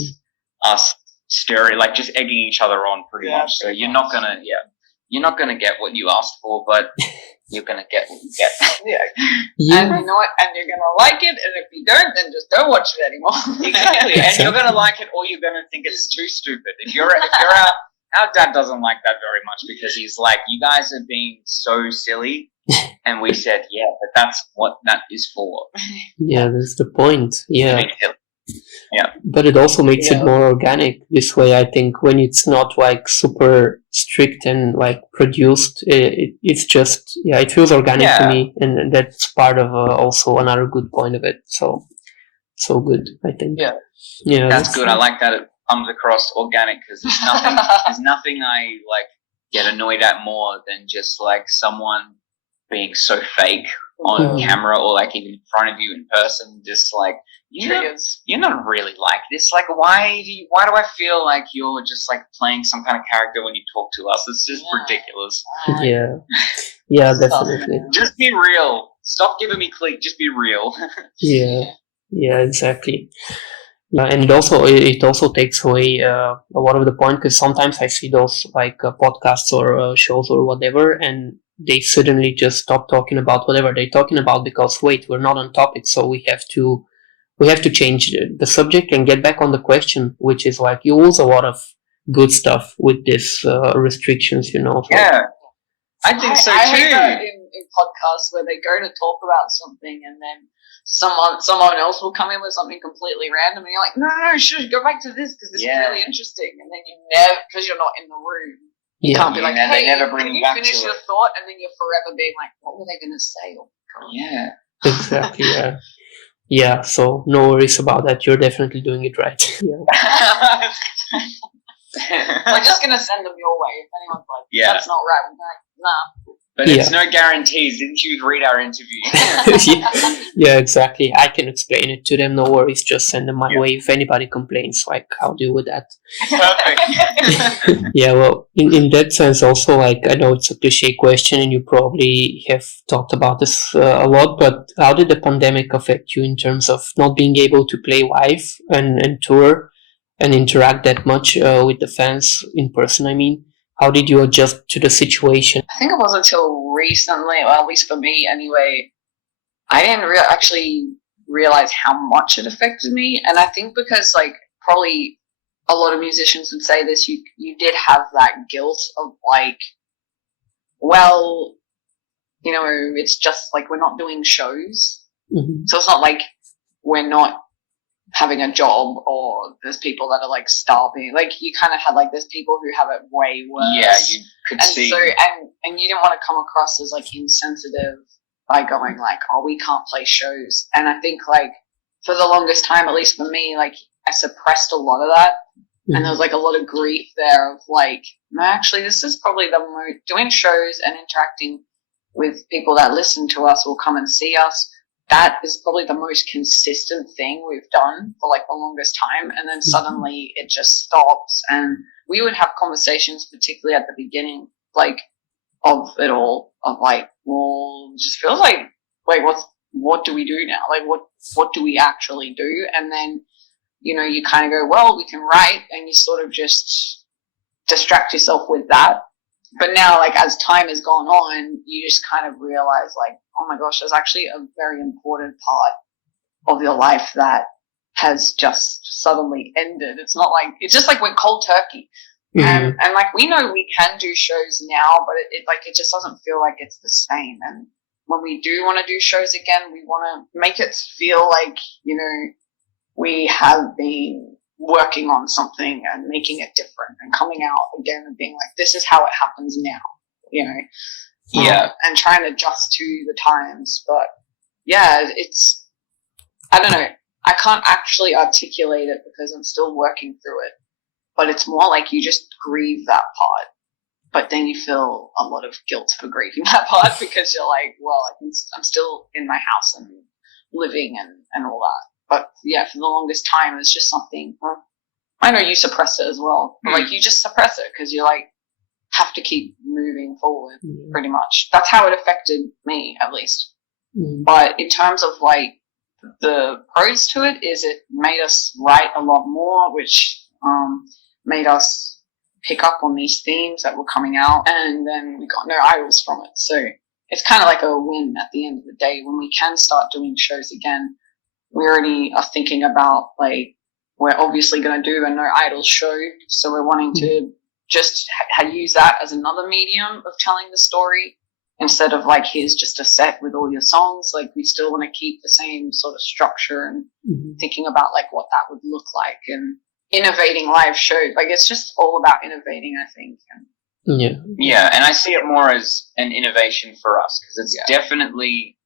us stirring, like just egging each other on pretty much. So you're not gonna get what you asked for, but you're gonna get what you get. And you know what? And you're gonna like it, and if you don't, then just don't watch it anymore. Exactly. And you're gonna like it, or you're gonna think it's too stupid. If you're our dad doesn't like that very much because he's like, you guys are being so silly. And we said, yeah, but that's what that is for. Yeah, that's the point. Yeah. Yeah. But it also makes it more organic this way, I think, when it's not like super strict and like produced. It's just, it feels organic to me. And that's part of also another good point of it. So good, I think. Yeah. That's good. I like that it comes across organic because there's nothing I like get annoyed at more than just like someone being so fake on camera or like even in front of you in person, just like you're not really like this. Like why do I feel like you're just like playing some kind of character when you talk to us? It's just ridiculous. Yeah, definitely. Just be real. Stop giving me click. Just be real. Yeah, exactly. And it also takes away a lot of the point, because sometimes I see those like podcasts or shows or whatever, and they suddenly just stop talking about whatever they're talking about because wait, we're not on topic, so we have to change the subject and get back on the question, which is like you lose a lot of good stuff with this restrictions, So. Yeah, I think so too. I hate that in podcasts where they go to talk about something and then someone else will come in with something completely random and you're like, no, sure, go back to this because this is really interesting, and then you never, because you're not in the room, you can't be like, hey, they never bring can you back finish to your thought, and then you're forever being like, what were they going to say? Exactly. Yeah, so no worries about that. You're definitely doing it right. We're just going to send them your way if anyone's like, that's not right. We're like, nah. But it's no guarantees. Didn't you read our interview? Yeah, exactly. I can explain it to them. No worries. Just send them my way. If anybody complains, like, I'll deal with that. Perfect. Yeah, well, in that sense also, like, I know it's a cliche question and you probably have talked about this a lot, but how did the pandemic affect you in terms of not being able to play live and tour and interact that much with the fans in person, I mean? How did you adjust to the situation? I think it wasn't until recently, well, at least for me anyway, I didn't actually realize how much it affected me. And I think because, like, probably a lot of musicians would say this, you did have that guilt of, like, well, it's just like we're not doing shows. Mm-hmm. So it's not like we're not having a job or there's people that are like starving. Like you kind of had like there's people who have it way worse. Yeah, you could see. So and you didn't want to come across as like insensitive by going like, oh, we can't play shows. And I think like for the longest time, at least for me, like I suppressed a lot of that. Mm-hmm. And there was like a lot of grief there of like, no, actually this is probably the most, doing shows and interacting with people that listen to us or come and see us. That is probably the most consistent thing we've done for like the longest time. And then suddenly it just stops. And we would have conversations, particularly at the beginning, like of it all, of like, well, it just feels like, wait, what do we do now? Like what do we actually do? And then, you kind of go, well, we can write, and you sort of just distract yourself with that. But now, like, as time has gone on, you just kind of realize, like, oh my gosh, there's actually a very important part of your life that has just suddenly ended. It's not like, it's just like went cold turkey. Mm-hmm. And like, we know we can do shows now, but it just doesn't feel like it's the same. And when we do want to do shows again, we want to make it feel like, we have been working on something and making it different and coming out again and being like, this is how it happens now, and trying to adjust to the times. But yeah, I don't know, I can't actually articulate it because I'm still working through it, but it's more like you just grieve that part, but then you feel a lot of guilt for grieving that part because you're like, well, I'm still in my house and living and all that. But yeah, for the longest time, it's just something, I know you suppress it as well. But, like, you just suppress it because you, like, have to keep moving forward, pretty much. That's how it affected me, at least. But in terms of, like, the pros to it is it made us write a lot more, which made us pick up on these themes that were coming out, and then we got no idols from it. So it's kind of like a win at the end of the day. When we can start doing shows again, we already are thinking about, like, we're obviously going to do a no idols show, so we're wanting to just use that as another medium of telling the story instead of, like, here's just a set with all your songs. Like, we still want to keep the same sort of structure and thinking about, like, what that would look like and innovating live shows. Like, it's just all about innovating, I think. Yeah, and I see it more as an innovation for us because it's definitely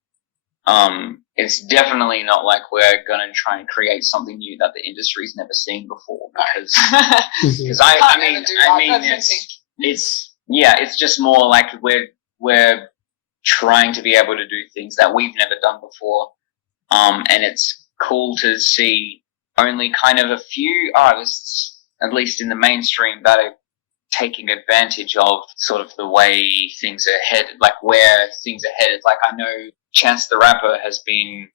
not like we're going to try and create something new that the industry's never seen before. Because it's just more like we're trying to be able to do things that we've never done before, and it's cool to see only kind of a few artists, at least in the mainstream, that are taking advantage of sort of the way things are headed, like where things are headed. Like, I know Chance the Rapper has been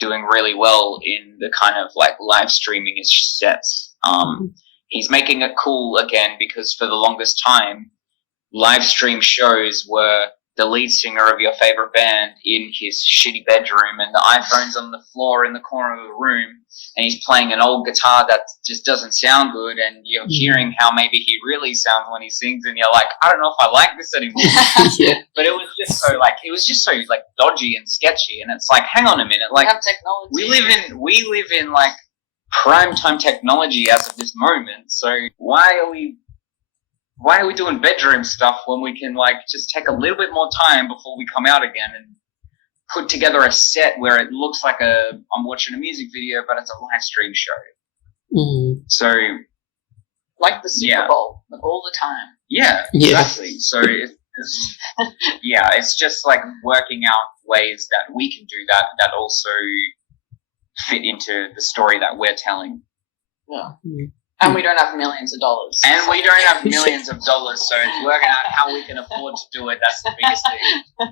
doing really well in the kind of like live streaming-ish sets. He's making it cool again because for the longest time, live stream shows were the lead singer of your favorite band in his shitty bedroom and the iPhone's on the floor in the corner of the room and he's playing an old guitar that just doesn't sound good and you're hearing how maybe he really sounds when he sings and you're like, I don't know if I like this anymore. But it was just so dodgy and sketchy, and it's like, hang on a minute, like, we have technology. we live in like prime time technology as of this moment, so why are we doing bedroom stuff when we can, like, just take a little bit more time before we come out again and put together a set where it looks like I'm watching a music video, but it's a live stream show. So, like the Super Bowl, but all the time. Yeah, exactly. So it's just like working out ways that we can do that also fit into the story that we're telling. Yeah. And we don't have millions of dollars. So it's working out how we can afford to do it. That's the biggest thing.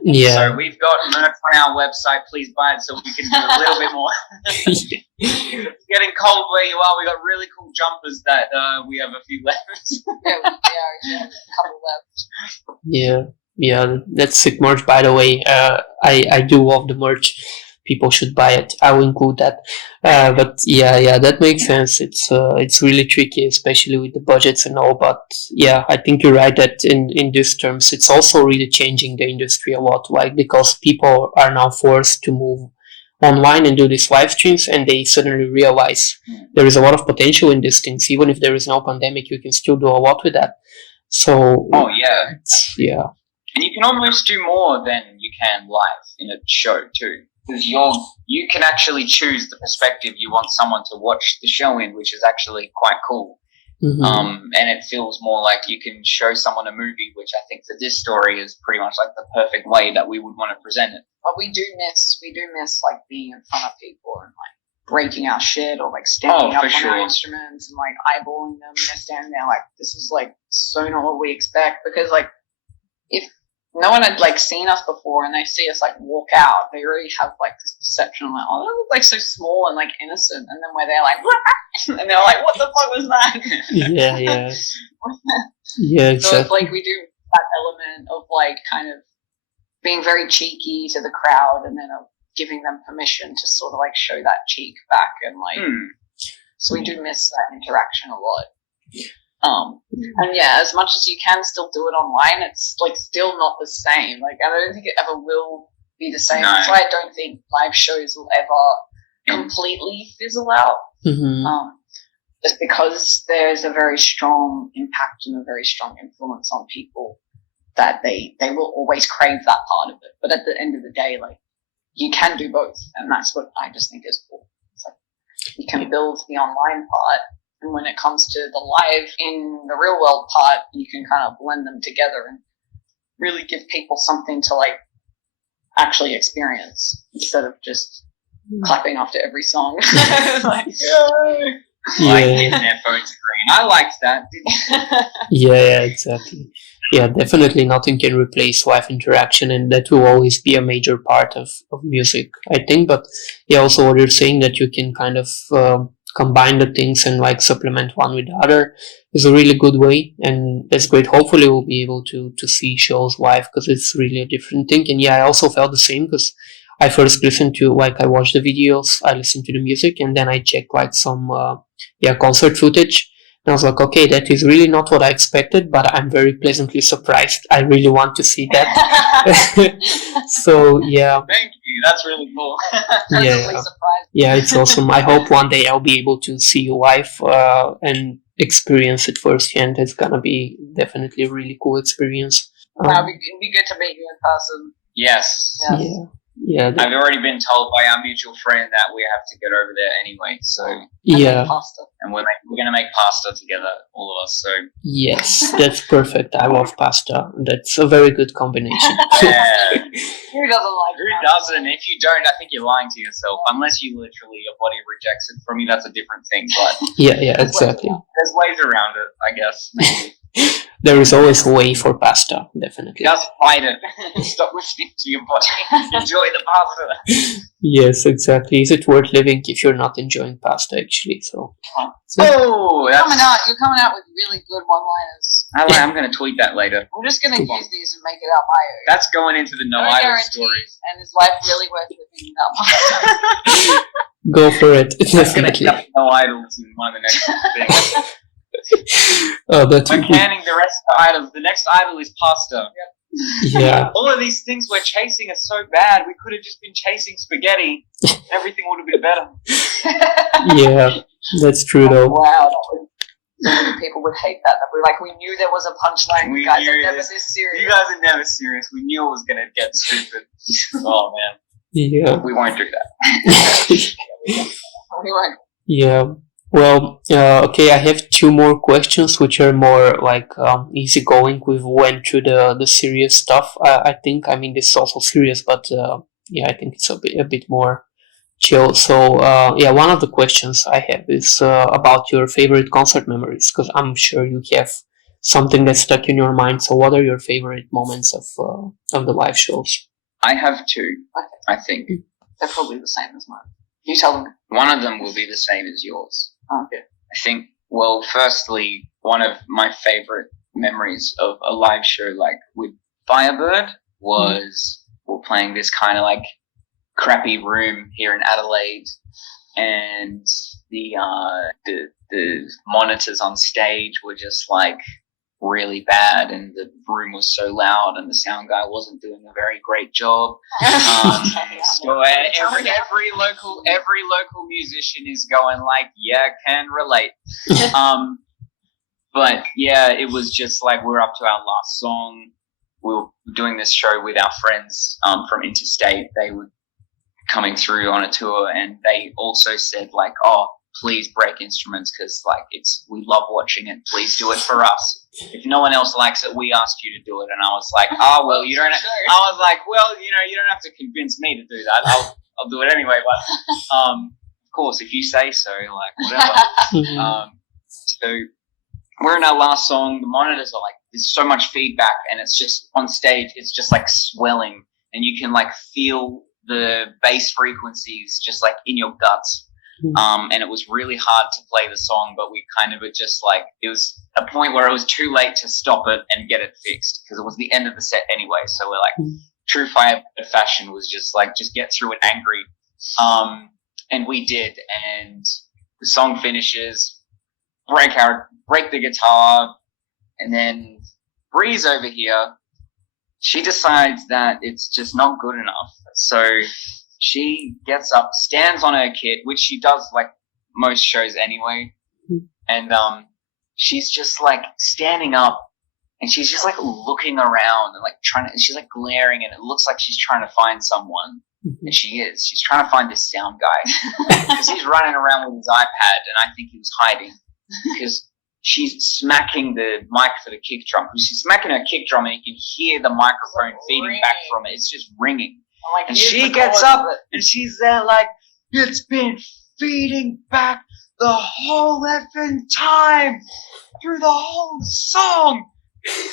Yeah. So we've got merch on our website. Please buy it so we can do a little bit more. It's getting cold where you are. We got really cool jumpers that we have a few left. We have a couple left. Yeah, that's sick merch, by the way. I do love the merch. People should buy it. I will include that. But yeah, that makes sense. It's really tricky, especially with the budgets and all. But yeah, I think you're right that in these terms, it's also really changing the industry a lot. Like, because people are now forced to move online and do these live streams, and they suddenly realize there is a lot of potential in these things. Even if there is no pandemic, you can still do a lot with that. So yeah, and you can almost do more than you can live in a show too. Because you can actually choose the perspective you want someone to watch the show in, which is actually quite cool. And it feels more like you can show someone a movie, which I think for this story is pretty much like the perfect way that we would want to present it. But we do miss like being in front of people and like breaking our shit or like standing up on our instruments and like eyeballing them and they're standing there like, this is like so not what we expect. Because like, if no one had like seen us before and they see us like walk out, they already have like this perception of like, oh, they look like so small and like innocent, and then where they're like and they're like, what the fuck was that? yeah exactly. So it's like we do that element of like kind of being very cheeky to the crowd and then giving them permission to sort of like show that cheek back and like so we do miss that interaction a lot. And yeah, as much as you can still do it online, it's like still not the same. Like, I don't think it ever will be the same. That's why I don't think live shows will ever completely fizzle out. Just because there's a very strong impact and a very strong influence on people that they will always crave that part of it. But at the end of the day, like, you can do both, and that's what I just think is cool. It's like you can build the online part, and when it comes to the live in the real world part, you can kind of blend them together and really give people something to like actually experience instead of just clapping after every song. Like, like getting their phone screen. I liked that. Yeah, exactly. Yeah, definitely nothing can replace live interaction, and that will always be a major part of music, I think. But yeah, also what you're saying that you can kind of combine the things and like supplement one with the other is a really good way, and that's great. Hopefully, we'll be able to see shows live because it's really a different thing. And yeah, I also felt the same because I first listened to like I watched the videos, I listened to the music, and then I checked like some concert footage. And I was like, okay, that is really not what I expected, but I'm very pleasantly surprised. I really want to see that. So yeah. Thank you. That's really cool. Yeah, it's awesome. I hope one day I'll be able to see you live and experience it firsthand. It's gonna be definitely a really cool experience. It'd be good to meet you in person. Yes. Yeah. I've already been told by our mutual friend that we have to get over there anyway. So pasta. And we're gonna make pasta together, all of us. So yes, that's perfect. I love pasta. That's a very good combination. Yeah. Who doesn't like Who doesn't? If you don't, I think you're lying to yourself. Unless you literally, your body rejects it. For me, that's a different thing. But yeah, exactly. There's ways around it, I guess. Maybe. There is always a way for pasta, definitely. Just fight it. Stop listening to your body. Enjoy the pasta. Yes, exactly. Is it worth living if you're not enjoying pasta, actually? So you're coming out with really good one-liners. I'm going to tweet that later. We're just going to use these and make it our bio. That's going into the No Idol story. And is life really worth living without pasta? Go for it, definitely. I'm going to No Idols in one of the next things. We're canning the rest of the idols. The next idol is pasta. Yeah. All of these things we're chasing are so bad. We could have just been chasing spaghetti. Everything would have been better. Yeah, that's true though. Wow, so many people would hate that. We knew there was a punchline. You guys are never this serious. You guys are never serious. We knew it was going to get stupid. Oh man. Yeah. We won't do that. We won't. Yeah. Well, okay, I have two more questions which are more like easygoing. We've went through the serious stuff. I think, I mean, this is also serious, but yeah, I think it's a bit more chill. So, yeah, one of the questions I have is about your favorite concert memories, because I'm sure you have something that's stuck in your mind. So what are your favorite moments of the live shows? I have two, I think. They're probably the same as mine. You tell them. One of them will be the same as yours. Oh, okay. I think, well, firstly, one of my favorite memories of a live show like with FYRE BYRD was we're playing this kind of like crappy room here in Adelaide, and the monitors on stage were just like really bad, and the room was so loud, and the sound guy wasn't doing a very great job. So every local musician is going like, yeah, can relate. But yeah, it was just like we're up to our last song. We were doing this show with our friends from interstate. They were coming through on a tour, and they also said like, oh, please break instruments because like we love watching it. Please do it for us. If no one else likes it, we asked you to do it. And I was like, oh well, you don't. I was like, well, you don't have to convince me to do that. I'll do it anyway. But of course, if you say so, like whatever. So we're in our last song. The monitors are like, there's so much feedback, and it's just on stage. It's just like swelling, and you can like feel the bass frequencies just like in your guts. And it was really hard to play the song, but we kind of were just like, it was a point where it was too late to stop it and get it fixed because it was the end of the set anyway. So we're like, true FYRE BYRD fashion was just like, just get through it angry. And we did, and the song finishes, break the guitar, and then Breeze over here, she decides that it's just not good enough. So she gets up, stands on her kit, which she does like most shows anyway. And she's just like standing up, and she's just like looking around and like she's like glaring, and it looks like she's trying to find someone. And she's trying to find this sound guy because he's running around with his iPad, and I think he was hiding because she's smacking the mic for the kick drum. She's smacking her kick drum, and you can hear the microphone feeding back from it. It's just ringing. And she gets up, and she's there like, it's been feeding back the whole effing time through the whole song.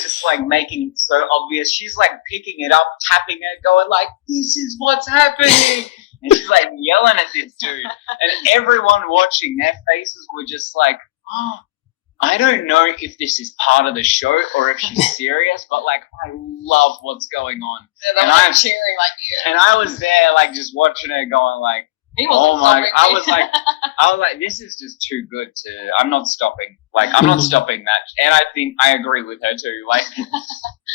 Just like making it so obvious. She's like picking it up, tapping it, going like, "This is what's happening." And she's like yelling at this dude. And everyone watching, their faces were just like, "Oh, I don't know if this is part of the show or if she's serious, but like I love what's going on." Yeah, and I'm cheering like, yeah. And I was there like just watching her going like, "Oh my!" I was like, "This is just too good to. I'm not stopping. Like, I'm not stopping that." And I think I agree with her too. Like,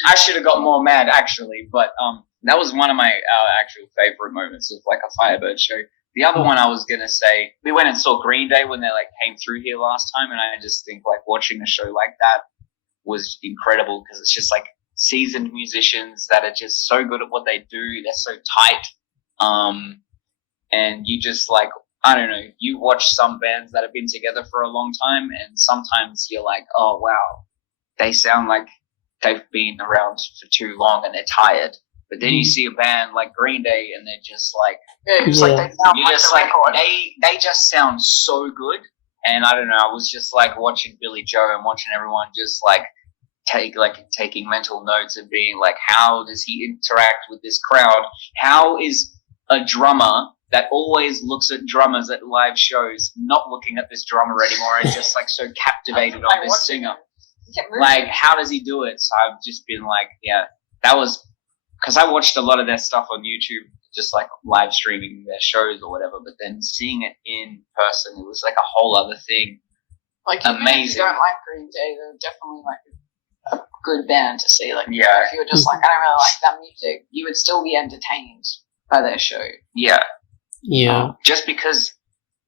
I should have got more mad actually, but that was one of my actual favorite moments of like a Firebird show. The other one I was gonna say, we went and saw Green Day when they like came through here last time, and I just think like watching a show like that was incredible because it's just like seasoned musicians that are just so good at what they do. They're so tight. And you just like, I don't know, you watch some bands that have been together for a long time and sometimes you're like, oh wow, they sound like they've been around for too long and they're tired. But then you see a band like Green Day and they're just like, they just sound so good. And I don't know, I was just like watching Billy Joe and watching everyone just like taking mental notes and being like, how does he interact with this crowd? How is a drummer that always looks at drummers at live shows not looking at this drummer anymore and just like so captivated on this singer? Like, how does he do it? So I've just been like, yeah, that was because I watched a lot of their stuff on YouTube, just like live streaming their shows or whatever, but then seeing it in person, it was like a whole other thing. Like, amazing. If you don't like Green Day, they're definitely like a good band to see. Like, yeah. If you were just like, I don't really like that music, you would still be entertained by their show. Yeah. Yeah. Just because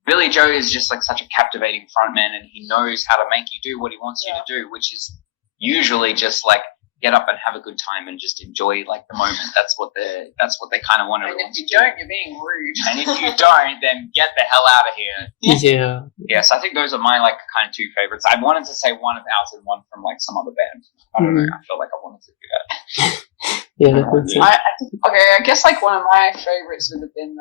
Billy Joe is just like such a captivating frontman and he knows how to make you do what he wants you to do, which is usually just like get up and have a good time and just enjoy like the moment. That's what they kind of want to do. And if you don't, you're being rude. And if you don't, then get the hell out of here. Yeah. Yes, I think those are my like kind of two favorites. I wanted to say one of ours and one from like some other band. I don't know. I feel like I wanted to do that. Yeah, that makes sense. I guess like one of my favorites would have been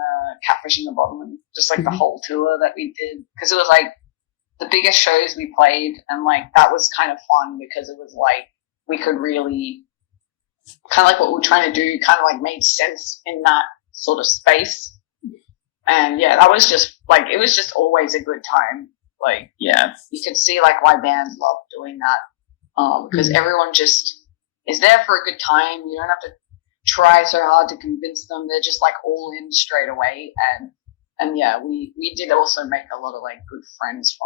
Catfish in the Bottom, and just like the whole tour that we did, because it was like the biggest shows we played, and like that was kind of fun because it was like we could really kind of like what we were trying to do kind of like made sense in that sort of space. And yeah, that was just like, it was just always a good time. Like, yeah, you could see like why bands love doing that. Because everyone just is there for a good time. You don't have to try so hard to convince them. They're just like all in straight away. And yeah, we did also make a lot of like good friends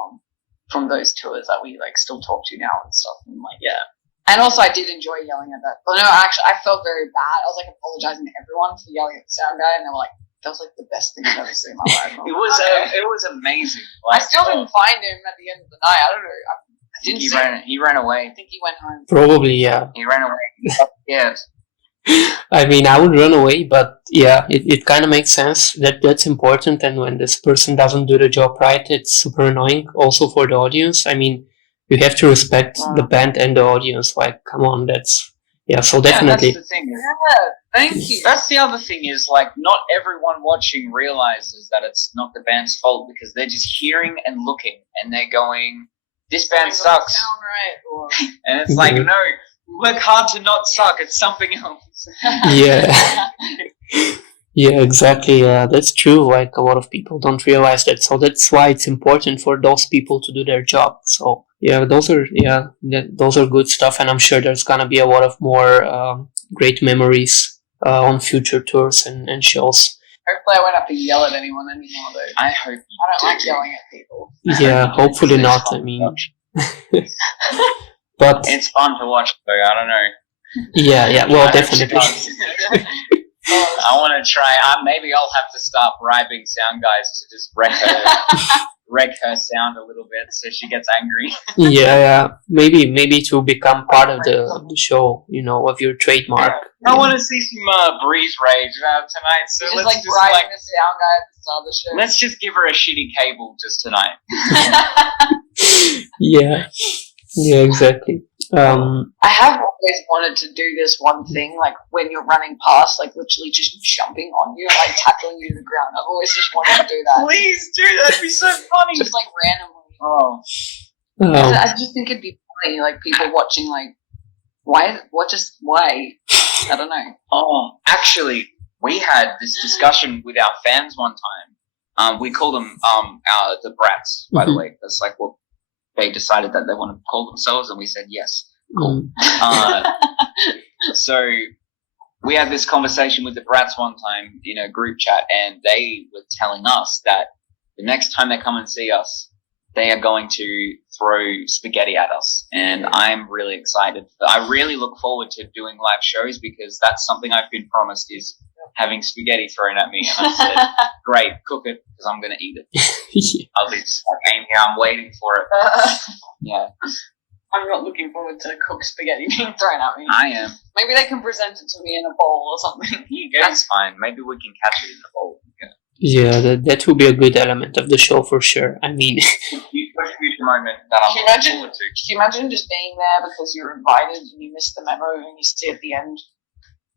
from those tours that we like still talk to now and stuff. And like, yeah. And also, I did enjoy yelling at that. But no, actually, I felt very bad. I was like apologizing to everyone for yelling at the sound guy, and they were like, "That was like the best thing I've ever seen in my life." It was amazing. Like, I still didn't find him at the end of the night. I don't know. I didn't see him. He ran away. I think he went home. Probably, yeah. He ran away. He got scared. I mean, I would run away, but yeah, it kind of makes sense. That's important. And when this person doesn't do the job right, it's super annoying. Also for the audience. I mean, you have to respect the band and the audience. Like, come on, so definitely. Yeah, that's the thing. Yeah, thank you. That's the other thing is, like, not everyone watching realizes that it's not the band's fault because they're just hearing and looking and they're going, this band sucks. Sound right, or... And it's like, no, work hard to not suck. It's something else. Yeah. Yeah, exactly. That's true. Like, a lot of people don't realize that. So that's why it's important for those people to do their job. So yeah, those are good stuff. And I'm sure there's going to be a lot of more great memories on future tours and shows. Hopefully I won't have to yell at anyone anymore, though. I hope I don't like yelling at people. Yeah, hopefully not. I mean, but it's fun to watch, though. I don't know. Yeah. Well, definitely. I want to try. Maybe I'll have to start bribing sound guys to just wreck her sound a little bit so she gets angry. Yeah. Maybe to become part of the show, of your trademark. I want to see some breeze rage tonight. So let's just bribing the sound guy at the start of the show. Let's just give her a shitty cable just tonight. Yeah. Yeah, exactly. I have always wanted to do this one thing, like when you're running past, like literally just jumping on you and like tackling you to the ground. I've always just wanted to do that. Please, dude, that'd be so funny. Just like randomly. Oh. I just think it'd be funny, like people watching, like, why? I don't know. Oh, actually, we had this discussion with our fans one time. We call them the brats, by the way. That's like what they decided that they want to call themselves, and we said yes. Cool. So we had this conversation with the brats one time in a group chat, and they were telling us that the next time they come and see us, they are going to throw spaghetti at us, and I'm really excited. I really look forward to doing live shows because that's something I've been promised is having spaghetti thrown at me, and I said, great, cook it because I'm going to eat it. I'll be just like, aim here, I'm waiting for it. Yeah. I'm not looking forward to cooked spaghetti being thrown at me. I am. Maybe they can present it to me in a bowl or something. That's fine. Maybe we can catch it in the bowl. Yeah, that will be a good element of the show for sure. I mean, Future moment that I'm looking forward to. Can you imagine just being there because you're invited and you missed the memo and you see at the end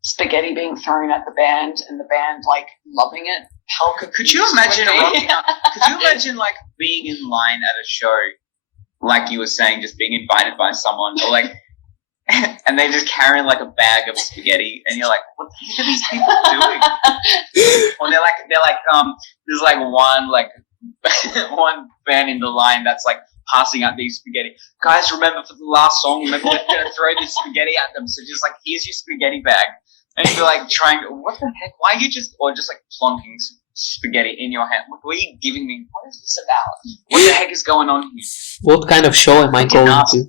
spaghetti being thrown at the band and the band like loving it? How could you imagine could you imagine like being in line at a show, like you were saying, just being invited by someone, or like, and they just carrying like a bag of spaghetti, and you're like, what the heck are these people doing? Or they're like, there's like one band in the line that's like passing out these spaghetti. Guys, remember for the last song, remember we're gonna throw this spaghetti at them. So just like, here's your spaghetti bag, and you're like what the heck? Why are you just like plonking spaghetti in your hand? What are you giving me? What is this about? What the heck is going on here? What kind of show am I going to?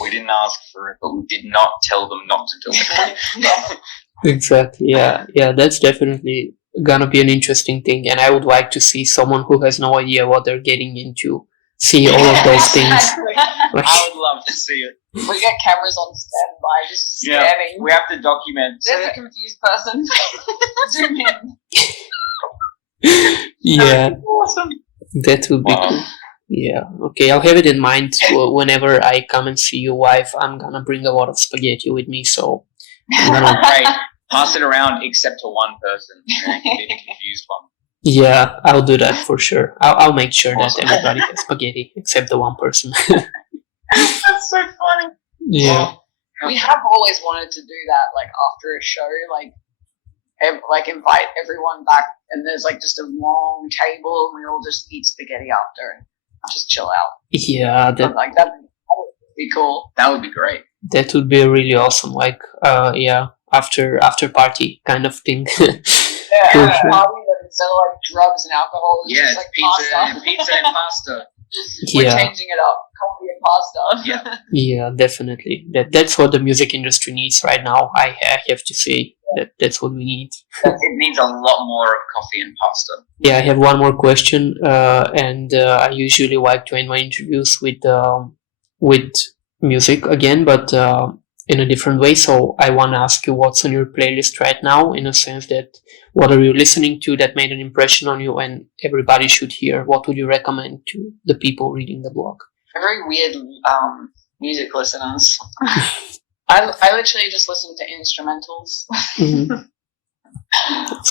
We didn't ask for it, but we did not tell them not to do it. Exactly. Yeah. That's definitely gonna be an interesting thing, and I would like to see someone who has no idea what they're getting into see all of those things. Like, I would love to see it. We get cameras on standby, just scanning. Yeah, we have to document. There's a confused person. Zoom in. Yeah, awesome. That would be cool. Yeah, okay, I'll have it in mind. Whenever I come and see your wife, I'm gonna bring a lot of spaghetti with me, so I'm gonna... Right. Pass it around except to one person. The confused one. Yeah, I'll do that for sure. I'll make sure that everybody has spaghetti except the one person. That's so funny. Yeah. We have always wanted to do that, like after a show, like invite everyone back, and there's like just a long table, and we all just eat spaghetti after and just chill out. Yeah, that would be cool. That would be great. That would be really awesome. Like, after party kind of thing. Yeah, party, but instead of like drugs and alcohol, it's just like pizza and pasta. We're changing it up. Coffee and pasta. Yeah, definitely. That's what the music industry needs right now. I have to say that's what we need. It needs a lot more of coffee and pasta. Yeah, I have one more question, and I usually like to end my interviews with music again, but in a different way. So I want to ask you what's on your playlist right now, in a sense that what are you listening to that made an impression on you and everybody should hear? What would you recommend to the people reading the blog? Very weird music listeners. I literally just listen to instrumentals. Mm-hmm.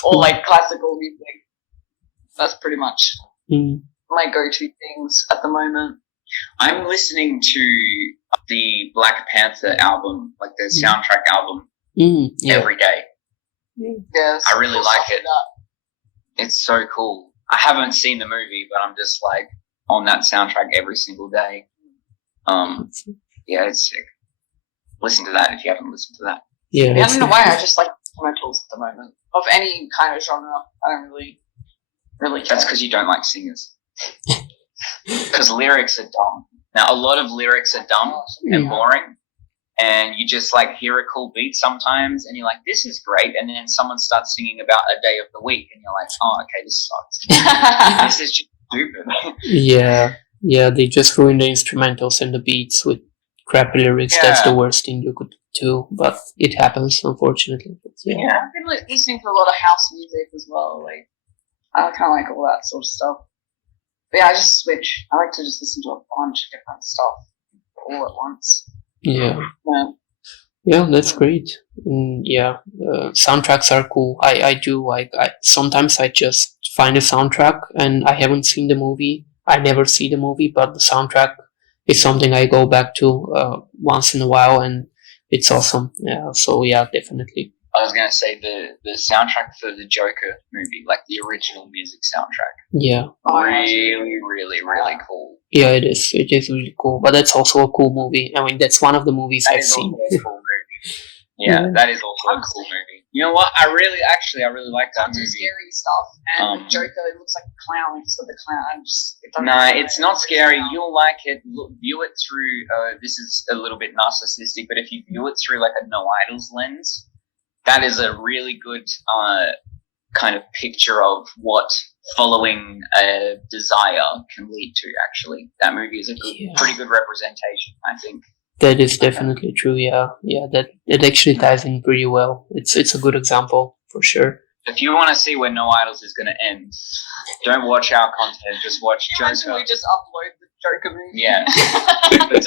Or like classical music. That's pretty much my go-to things at the moment. I'm listening to the Black Panther album, like the soundtrack album, every day. Yes, I really like it. It's so cool. I haven't seen the movie, but I'm just like on that soundtrack every single day. Yeah, it's sick. Listen to that if you haven't listened to that. Yeah, I don't know why. I just like instrumentals at the moment of any kind of genre. I don't really care. That's because you don't like singers. Because lyrics are dumb. Now, a lot of lyrics are dumb and boring, and you just like hear a cool beat sometimes, and you're like, "This is great," and then someone starts singing about a day of the week, and you're like, "Oh, okay, this sucks. This is just stupid." Yeah, they just ruin the instrumentals and the beats with crappy lyrics. Yeah. That's the worst thing you could do, but it happens, unfortunately. But, I've been listening to a lot of house music as well. Like, I kind of like all that sort of stuff. But yeah, I just switch. I like to just listen to a bunch of different stuff. all at once. Yeah. Yeah, that's great. Soundtracks are cool. I do like. Sometimes I just find a soundtrack and I haven't seen the movie. I never see the movie, but the soundtrack is something I go back to once in a while, and it's awesome. Yeah. So yeah, definitely. I was gonna say the soundtrack for the Joker movie, like the original music soundtrack. Yeah. Really cool. Yeah, it is. It is really cool. But that's also a cool movie. I mean, that's one of the movies I've seen. Also a cool movie. Yeah, that is also a cool movie. You know what? I really like that movie. Scary stuff. And Joker, it looks like a clown. It's the clown. No, it's not scary. You'll like it. View it through. This is a little bit narcissistic, but if you view it through like a no idols lens, that is a really good kind of picture of what following a desire can lead to. Actually, that movie is a pretty good representation, I think. That is definitely true. Yeah, that it actually ties in pretty well. It's a good example for sure. If you want to see where No Idols is going to end, don't watch our content. Just watch Joker. We just upload the Joker movie. Yeah. But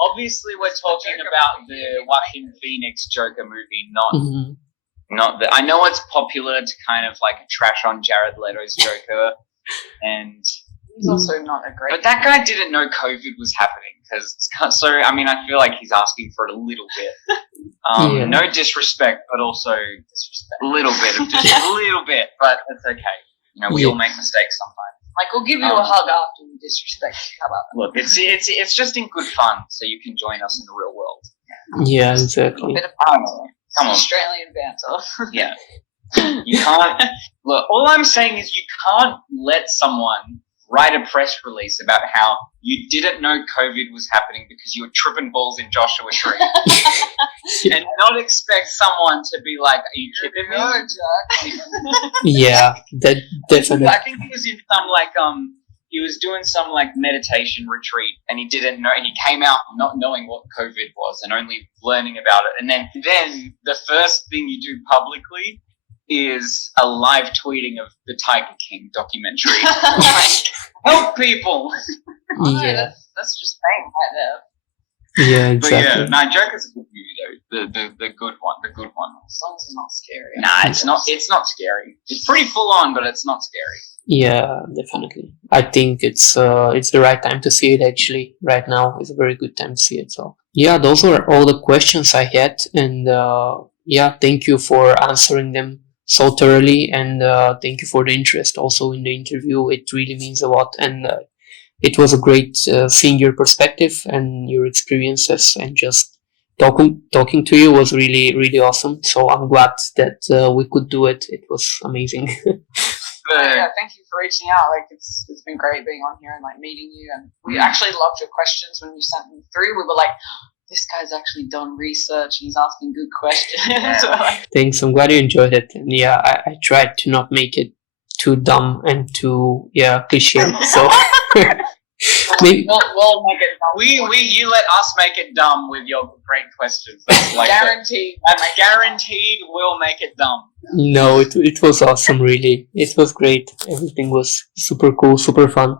obviously, we're talking about the Joaquin Phoenix Joker movie, not the. I know it's popular to kind of like trash on Jared Leto's Joker, and he's also not a great. But that guy didn't know COVID was happening. So, I mean, I feel like he's asking for it a little bit. No disrespect, but also a little bit, but it's okay. You know, we all make mistakes sometimes. Like, we'll give you a hug after we disrespect you. How about that? Look, it's just in good fun, so you can join us in the real world. Yeah, exactly. A bit of come on. Australian banter. Yeah. You can't... Look, all I'm saying is you can't let someone write a press release about how you didn't know COVID was happening because you were tripping balls in Joshua Tree and not expect someone to be like, are you kidding me? Yeah, that definitely. I think he was in some he was doing some meditation retreat and he didn't know, and he came out not knowing what COVID was and only learning about it. And then the first thing you do publicly is a live tweeting of the Tiger King documentary. Help people! Yeah. That's just fame right there. Yeah, exactly. But yeah, Joker's a good movie though. The good one. As long as it's not scary. Nah, it's not scary. It's pretty full on, but it's not scary. Yeah, definitely. I think it's the right time to see it actually. Right now is a very good time to see it. So yeah, those were all the questions I had, and thank you for answering them so thoroughly, and thank you for the interest also in the interview. It really means a lot, and it was a great seeing your perspective and your experiences, and just talking to you was really, really awesome. So I'm glad that we could do it. It was amazing. Yeah, thank you for reaching out. Like it's been great being on here and meeting you, and we actually loved your questions when you sent them through. We were like, this guy's actually done research and he's asking good questions. Yeah. Thanks. I'm glad you enjoyed it. And yeah, I tried to not make it too dumb and too cliche. So maybe we'll make it dumb. You let us make it dumb with your great questions. That's guaranteed. Guaranteed we'll make it dumb. No, it was awesome, really. It was great. Everything was super cool, super fun.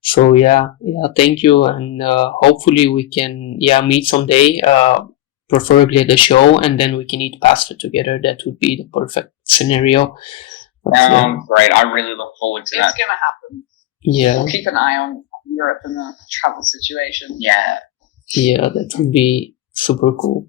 So yeah, thank you, and hopefully we can meet someday, preferably at the show, and then we can eat pasta together. That would be the perfect scenario. Great. I really look forward to that. It's gonna happen. Yeah. We'll keep an eye on Europe and the travel situation. Yeah. Yeah, that would be super cool.